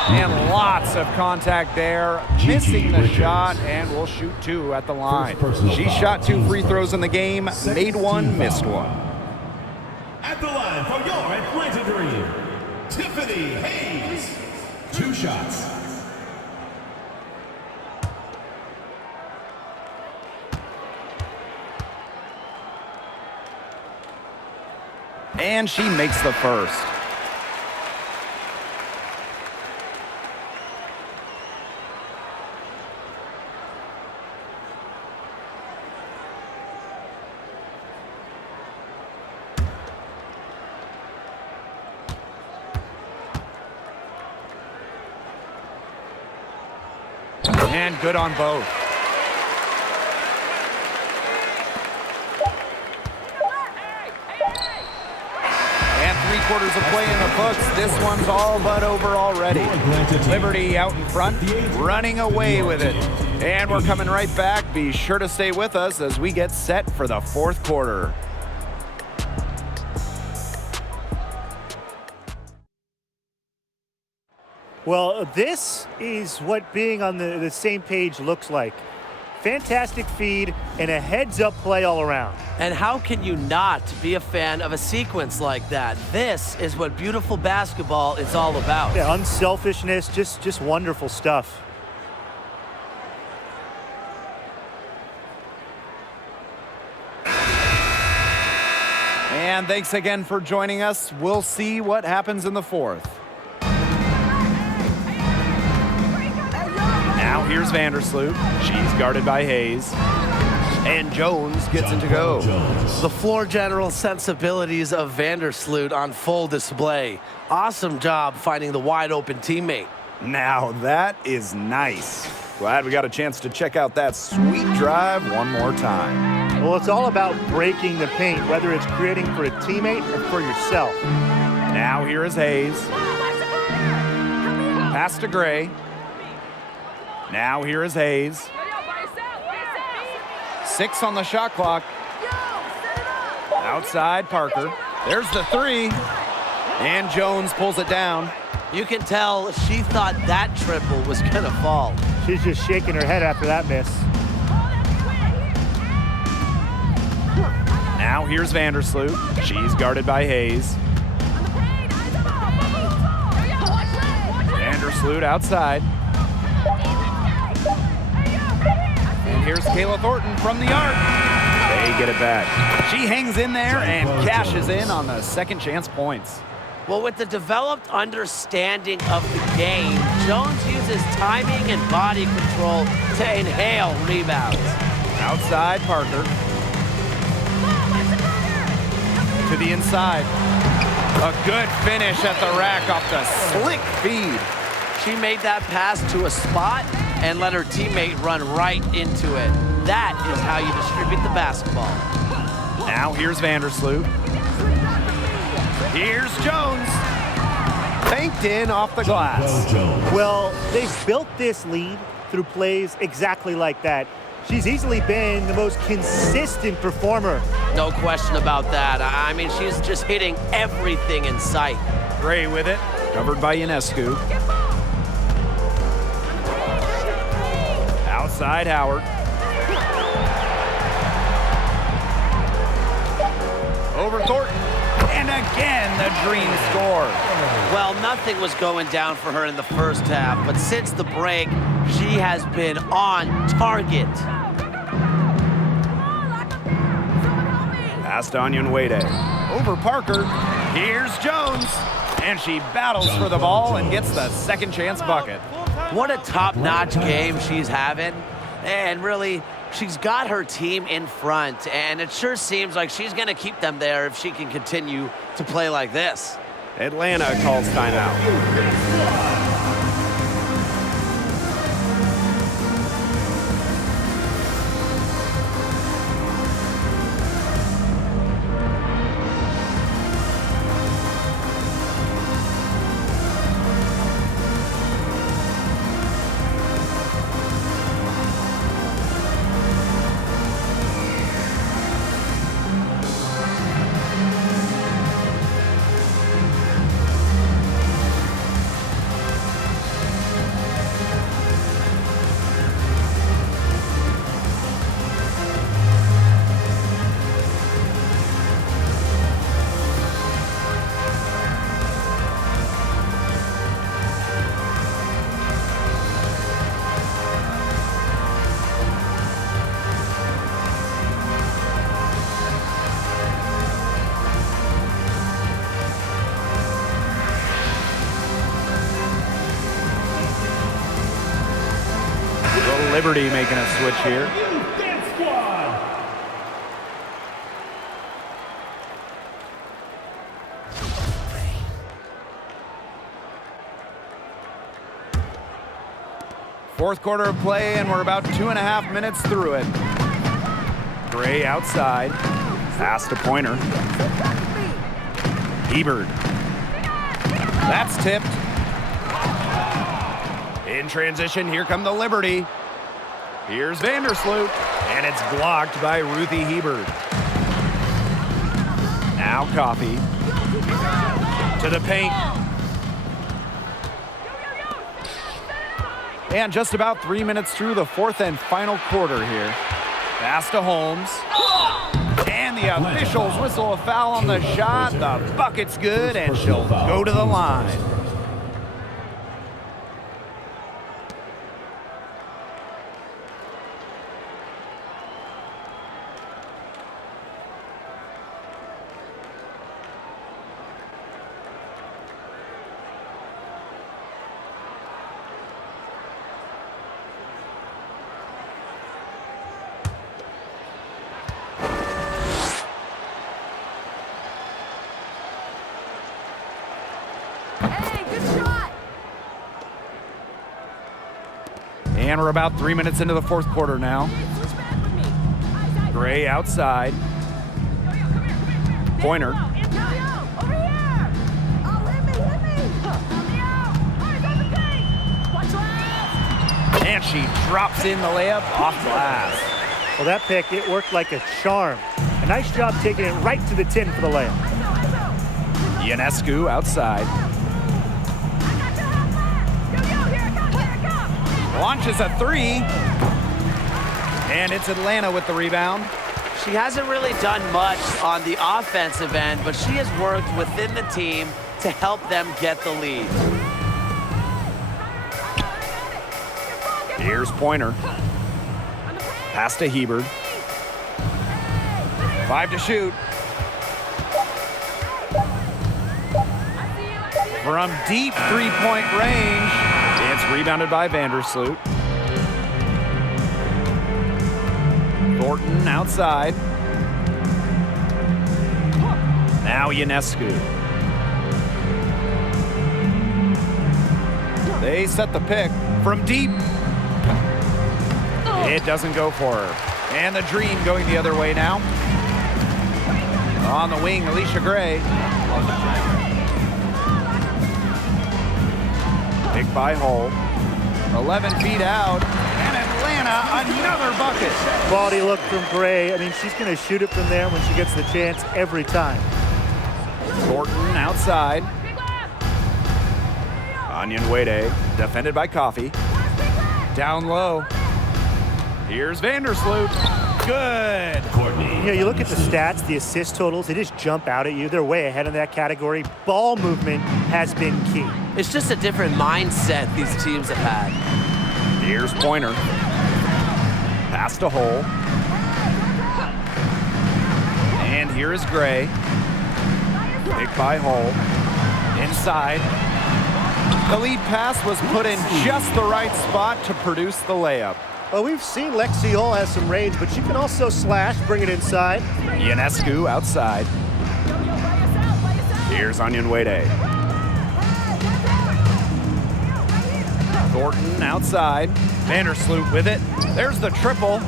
and lots of contact there, missing the shot, and will shoot two at the line. She shot 2 free throws in the game, made one, missed one. At the line for your Atlanta Dream, Tiffany Hayes. 2 shots. And she makes the first. And good on both. And 3/4 of play in the books. This one's all but over already. Liberty out in front, running away with it. And we're coming right back. Be sure to stay with us as we get set for the 4th quarter. Well, this is what being on the same page looks like. Fantastic feed and a heads-up play all around. And how can you not be a fan of a sequence like that? This is what beautiful basketball is all about. Yeah, unselfishness, just wonderful stuff. And thanks again for joining us. We'll see what happens in the 4th. Now here's Vandersloot. She's guarded by Hayes. And Jones gets in to go. The floor general sensibilities of Vandersloot on full display. Awesome job finding the wide open teammate. Now that is nice. Glad we got a chance to check out that sweet drive one more time. Well, it's all about breaking the paint, whether it's creating for a teammate or for yourself. Now here is Hayes. Pass to Gray. Now here is Hayes. 6 on the shot clock. Outside Parker. There's the 3. And Jones pulls it down. You can tell she thought that triple was going to fall. She's just shaking her head after that miss. Now here's Vandersloot. She's guarded by Hayes. Vandersloot outside. And here's Kayla Thornton from the arc. They get it back. She hangs in there and cashes in on the second chance points. Well, with the developed understanding of the game, Jones uses timing and body control to inhale rebounds. Outside Parker. To the inside. A good finish at the rack off the slick feed. She made that pass to a spot and let her teammate run right into it. That is how you distribute the basketball. Now here's Vandersloot. Here's Jones. Banked in off the glass. Well, they've built this lead through plays exactly like that. She's easily been the most consistent performer. No question about that. I mean, she's just hitting everything in sight. Gray with it, covered by Ionescu. Outside Howard. Over Thornton. And again, the Dream score. Well, nothing was going down for her in the first half, but since the break, she has been on target. Past Onion Wade. Over Parker. Here's Jones. And she battles for the ball and gets the second chance bucket. What a top-notch game she's having. And really, she's got her team in front, and it sure seems like she's going to keep them there if she can continue to play like this. Atlanta calls timeout. Liberty making a switch here. Dance Squad. Fourth quarter of play, and we're about 2.5 minutes through it. Gray outside. Pass to Pointer. Hebert. That's tipped. In transition, here come the Liberty. Here's Vandersloot, and it's blocked by Ruthie Hebert. Now Coffey. To the paint. And just about 3 minutes through the fourth and final quarter here. Pass to Holmes. And the officials whistle a foul on the shot. The bucket's good, and she'll go to the line. And we're about 3 minutes into the fourth quarter now. Gray outside. Pointer. And she drops in the layup off glass. Well, that pick, it worked like a charm. A nice job taking it right to the tin for the layup. Ionescu outside. Launches a three. And it's Atlanta with the rebound. She hasn't really done much on the offensive end, but she has worked within the team to help them get the lead. Here's Pointer. Pass to Hebert. 5 to shoot. From deep three-point range, it's rebounded by Vandersloot. Thornton outside. Now Ionescu. They set the pick from deep. It doesn't go for her. And the Dream going the other way now. On the wing, Alicia Gray. Pick by Hull. 11 feet out. And Atlanta, another bucket. Quality look from Gray. I mean, she's going to shoot it from there when she gets the chance every time. Thornton outside. Onion Wade, defended by Coffey. Down low. Here's Vandersloot. Good. You know, you look at the stats, the assist totals, they just jump out at you. They're way ahead in that category. Ball movement has been key. It's just a different mindset these teams have had. Here's Pointer. Pass to Hull. And here is Gray. Pick by Hull. Inside. The lead pass was put in just the right spot to produce the layup. Well, we've seen Lexi Hull has some range, but she can also slash, bring it inside. Ionescu outside. Here's Onyenwere. Thornton outside. Vandersloot with it. There's the triple.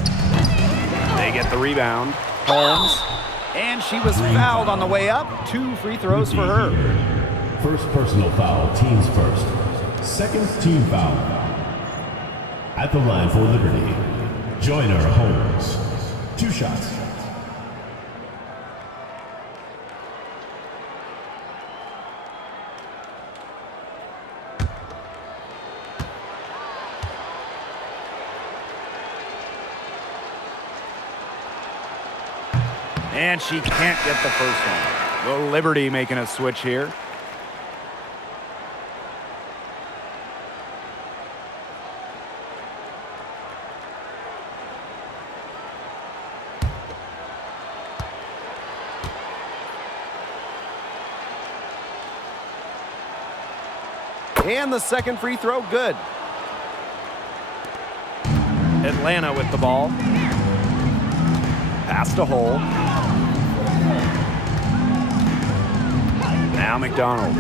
They get the rebound. Holmes. And she was fouled on the way up. 2 free throws for her. First personal foul, teams first. Second team foul. At the line for Liberty, Joyner Holmes. 2 shots. And she can't get the first one. The Liberty making a switch here. And the second free throw, good. Atlanta with the ball. Pass to Hole. Now McDonald.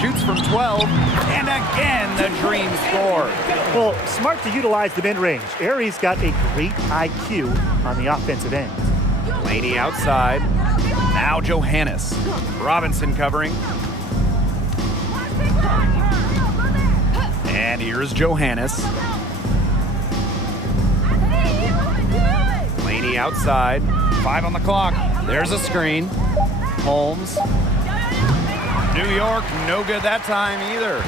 Shoots from 12. And again, the Dream score. Well, smart to utilize the mid-range. Aries got a great IQ on the offensive end. Laney outside. Now Johannes. Robinson covering. And here's Johannes. Laney outside. 5 on the clock. There's a screen. Holmes. New York, no good that time either.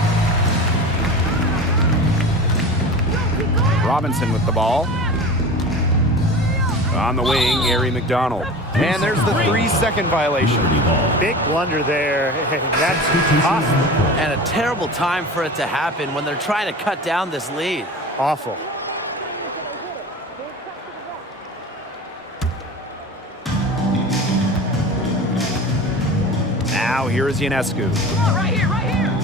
Robinson with the ball. On the wing, Gary McDonald. And there's the 3-second violation. Big blunder there. That's awful. And a terrible time for it to happen when they're trying to cut down this lead. Awful. Now here is Ionescu. Right here, right here.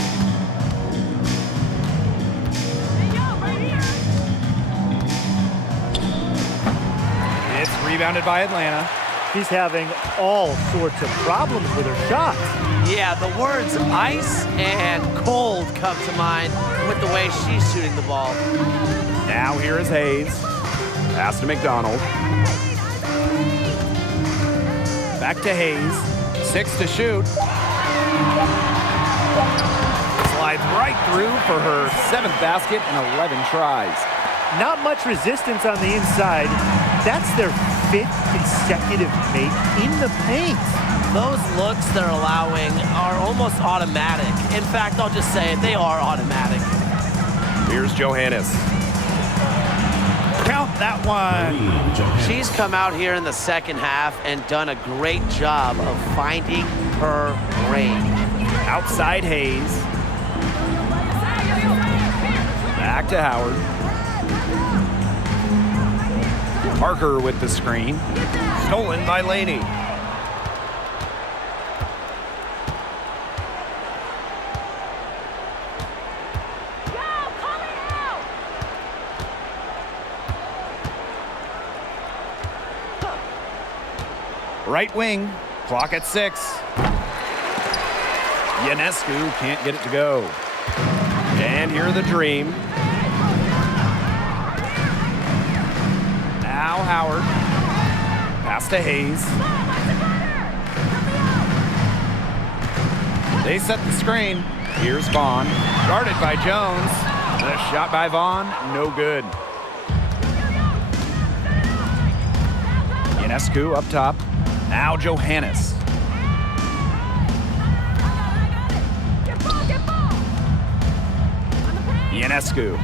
It's rebounded by Atlanta. She's having all sorts of problems with her shots. Yeah, the words ice and cold come to mind with the way she's shooting the ball. Now here is Hayes. Pass to McDonald. Back to Hayes. 6 to shoot. Slides right through for her 7th basket in 11 tries. Not much resistance on the inside. That's their 5th consecutive make in the paint. Those looks they're allowing are almost automatic. In fact, I'll just say it, they are automatic. Here's Johannes. Count that one. She's come out here in the second half and done a great job of finding her range. Outside Hayes. Back to Howard. Parker with the screen. Stolen by Laney. Right wing, clock at 6. Ionescu can't get it to go. And here are the Dream. Now Howard. Pass to Hayes. They set the screen. Here's Vaughn. Guarded by Jones. The shot by Vaughn, no good. Ionescu up top. Now Johannes. Ionescu.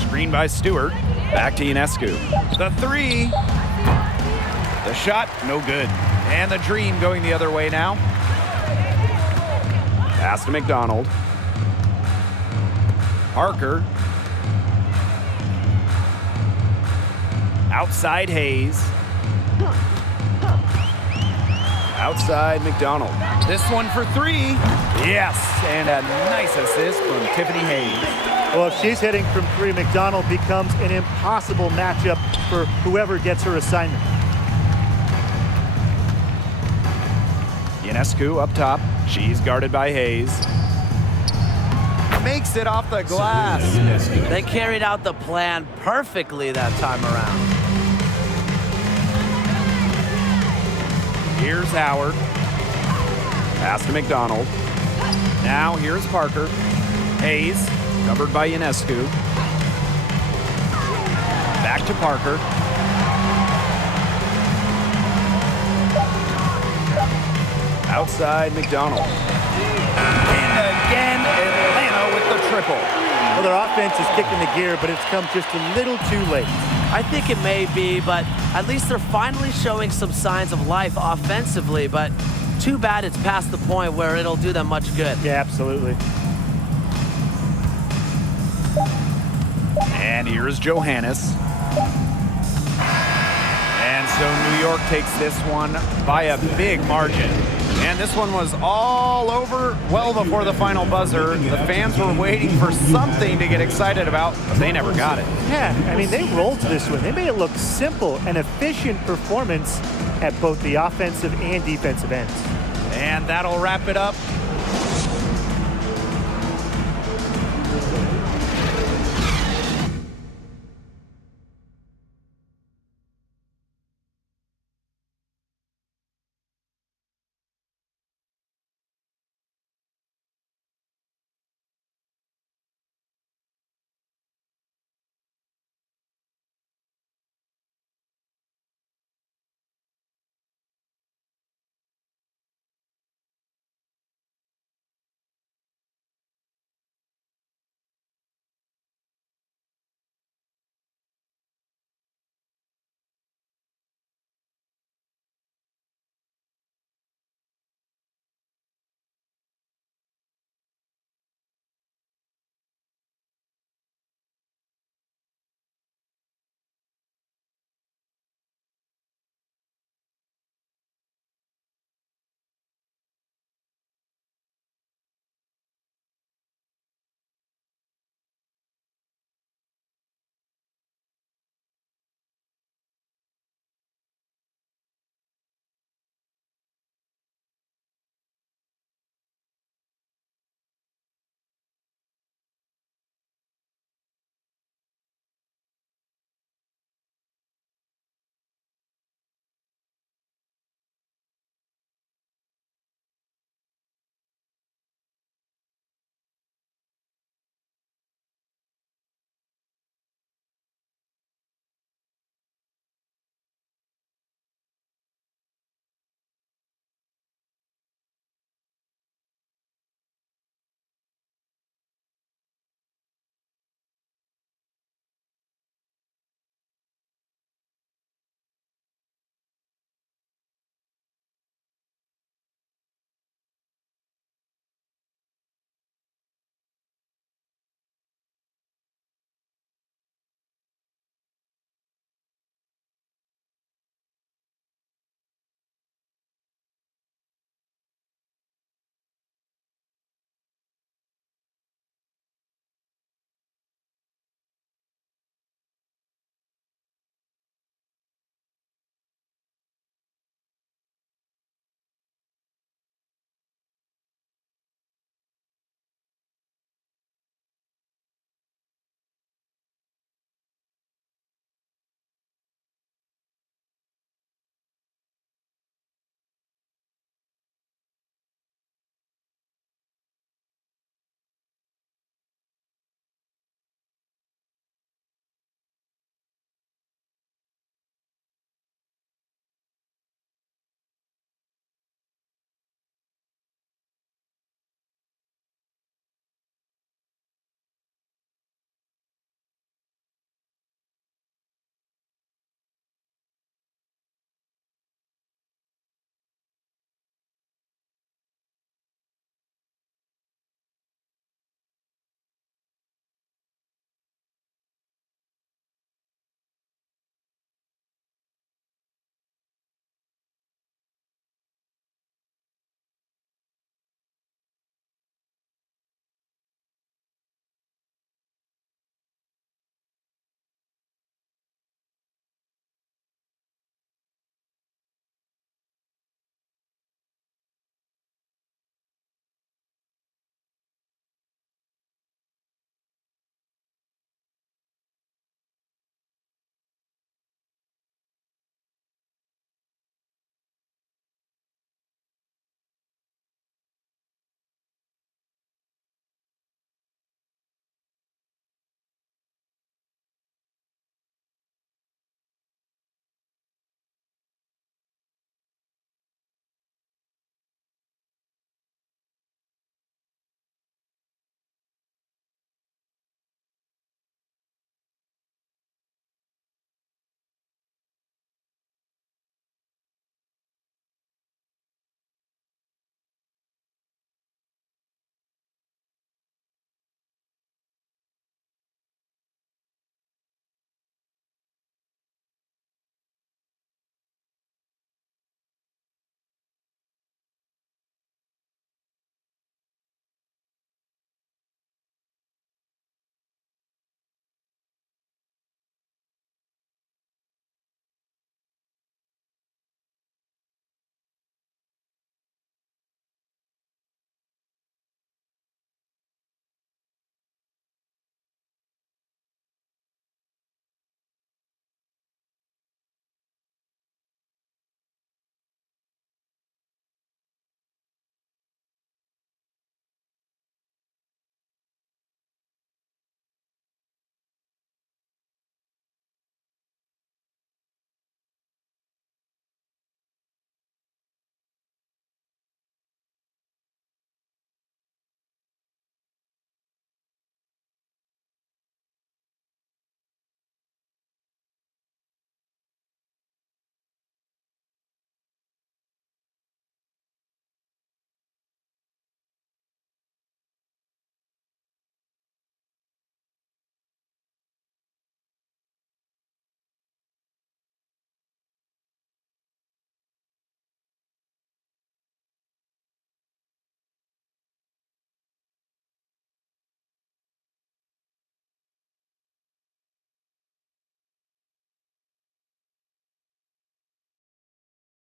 Screen by Stewart. Back to Ionescu. The 3. The shot, no good. And the Dream going the other way now. Pass to McDonald. Parker. Outside Hayes. Outside McDonald. This one for 3. Yes, and a nice assist from Tiffany Hayes. Well, if she's hitting from three, McDonald becomes an impossible matchup for whoever gets her assignment. Ionescu up top. She's guarded by Hayes. Makes it off the glass. They carried out the plan perfectly that time around. Here's Howard. Pass to McDonald. Now here's Parker. Hayes, covered by Ionescu. Back to Parker. Outside McDonald. And again, Atlanta with the triple. Well, their offense is kicking the gear, but it's come just a little too late. I think it may be, but at least they're finally showing some signs of life offensively, but too bad it's past the point where it'll do them much good. Yeah, absolutely. And here's Johannes. And so New York takes this one by a big margin. And this one was all over well before the final buzzer. The fans were waiting for something to get excited about, but they never got it. Yeah, I mean, they rolled this one. They made it look simple and efficient performance at both the offensive and defensive ends. And that'll wrap it up.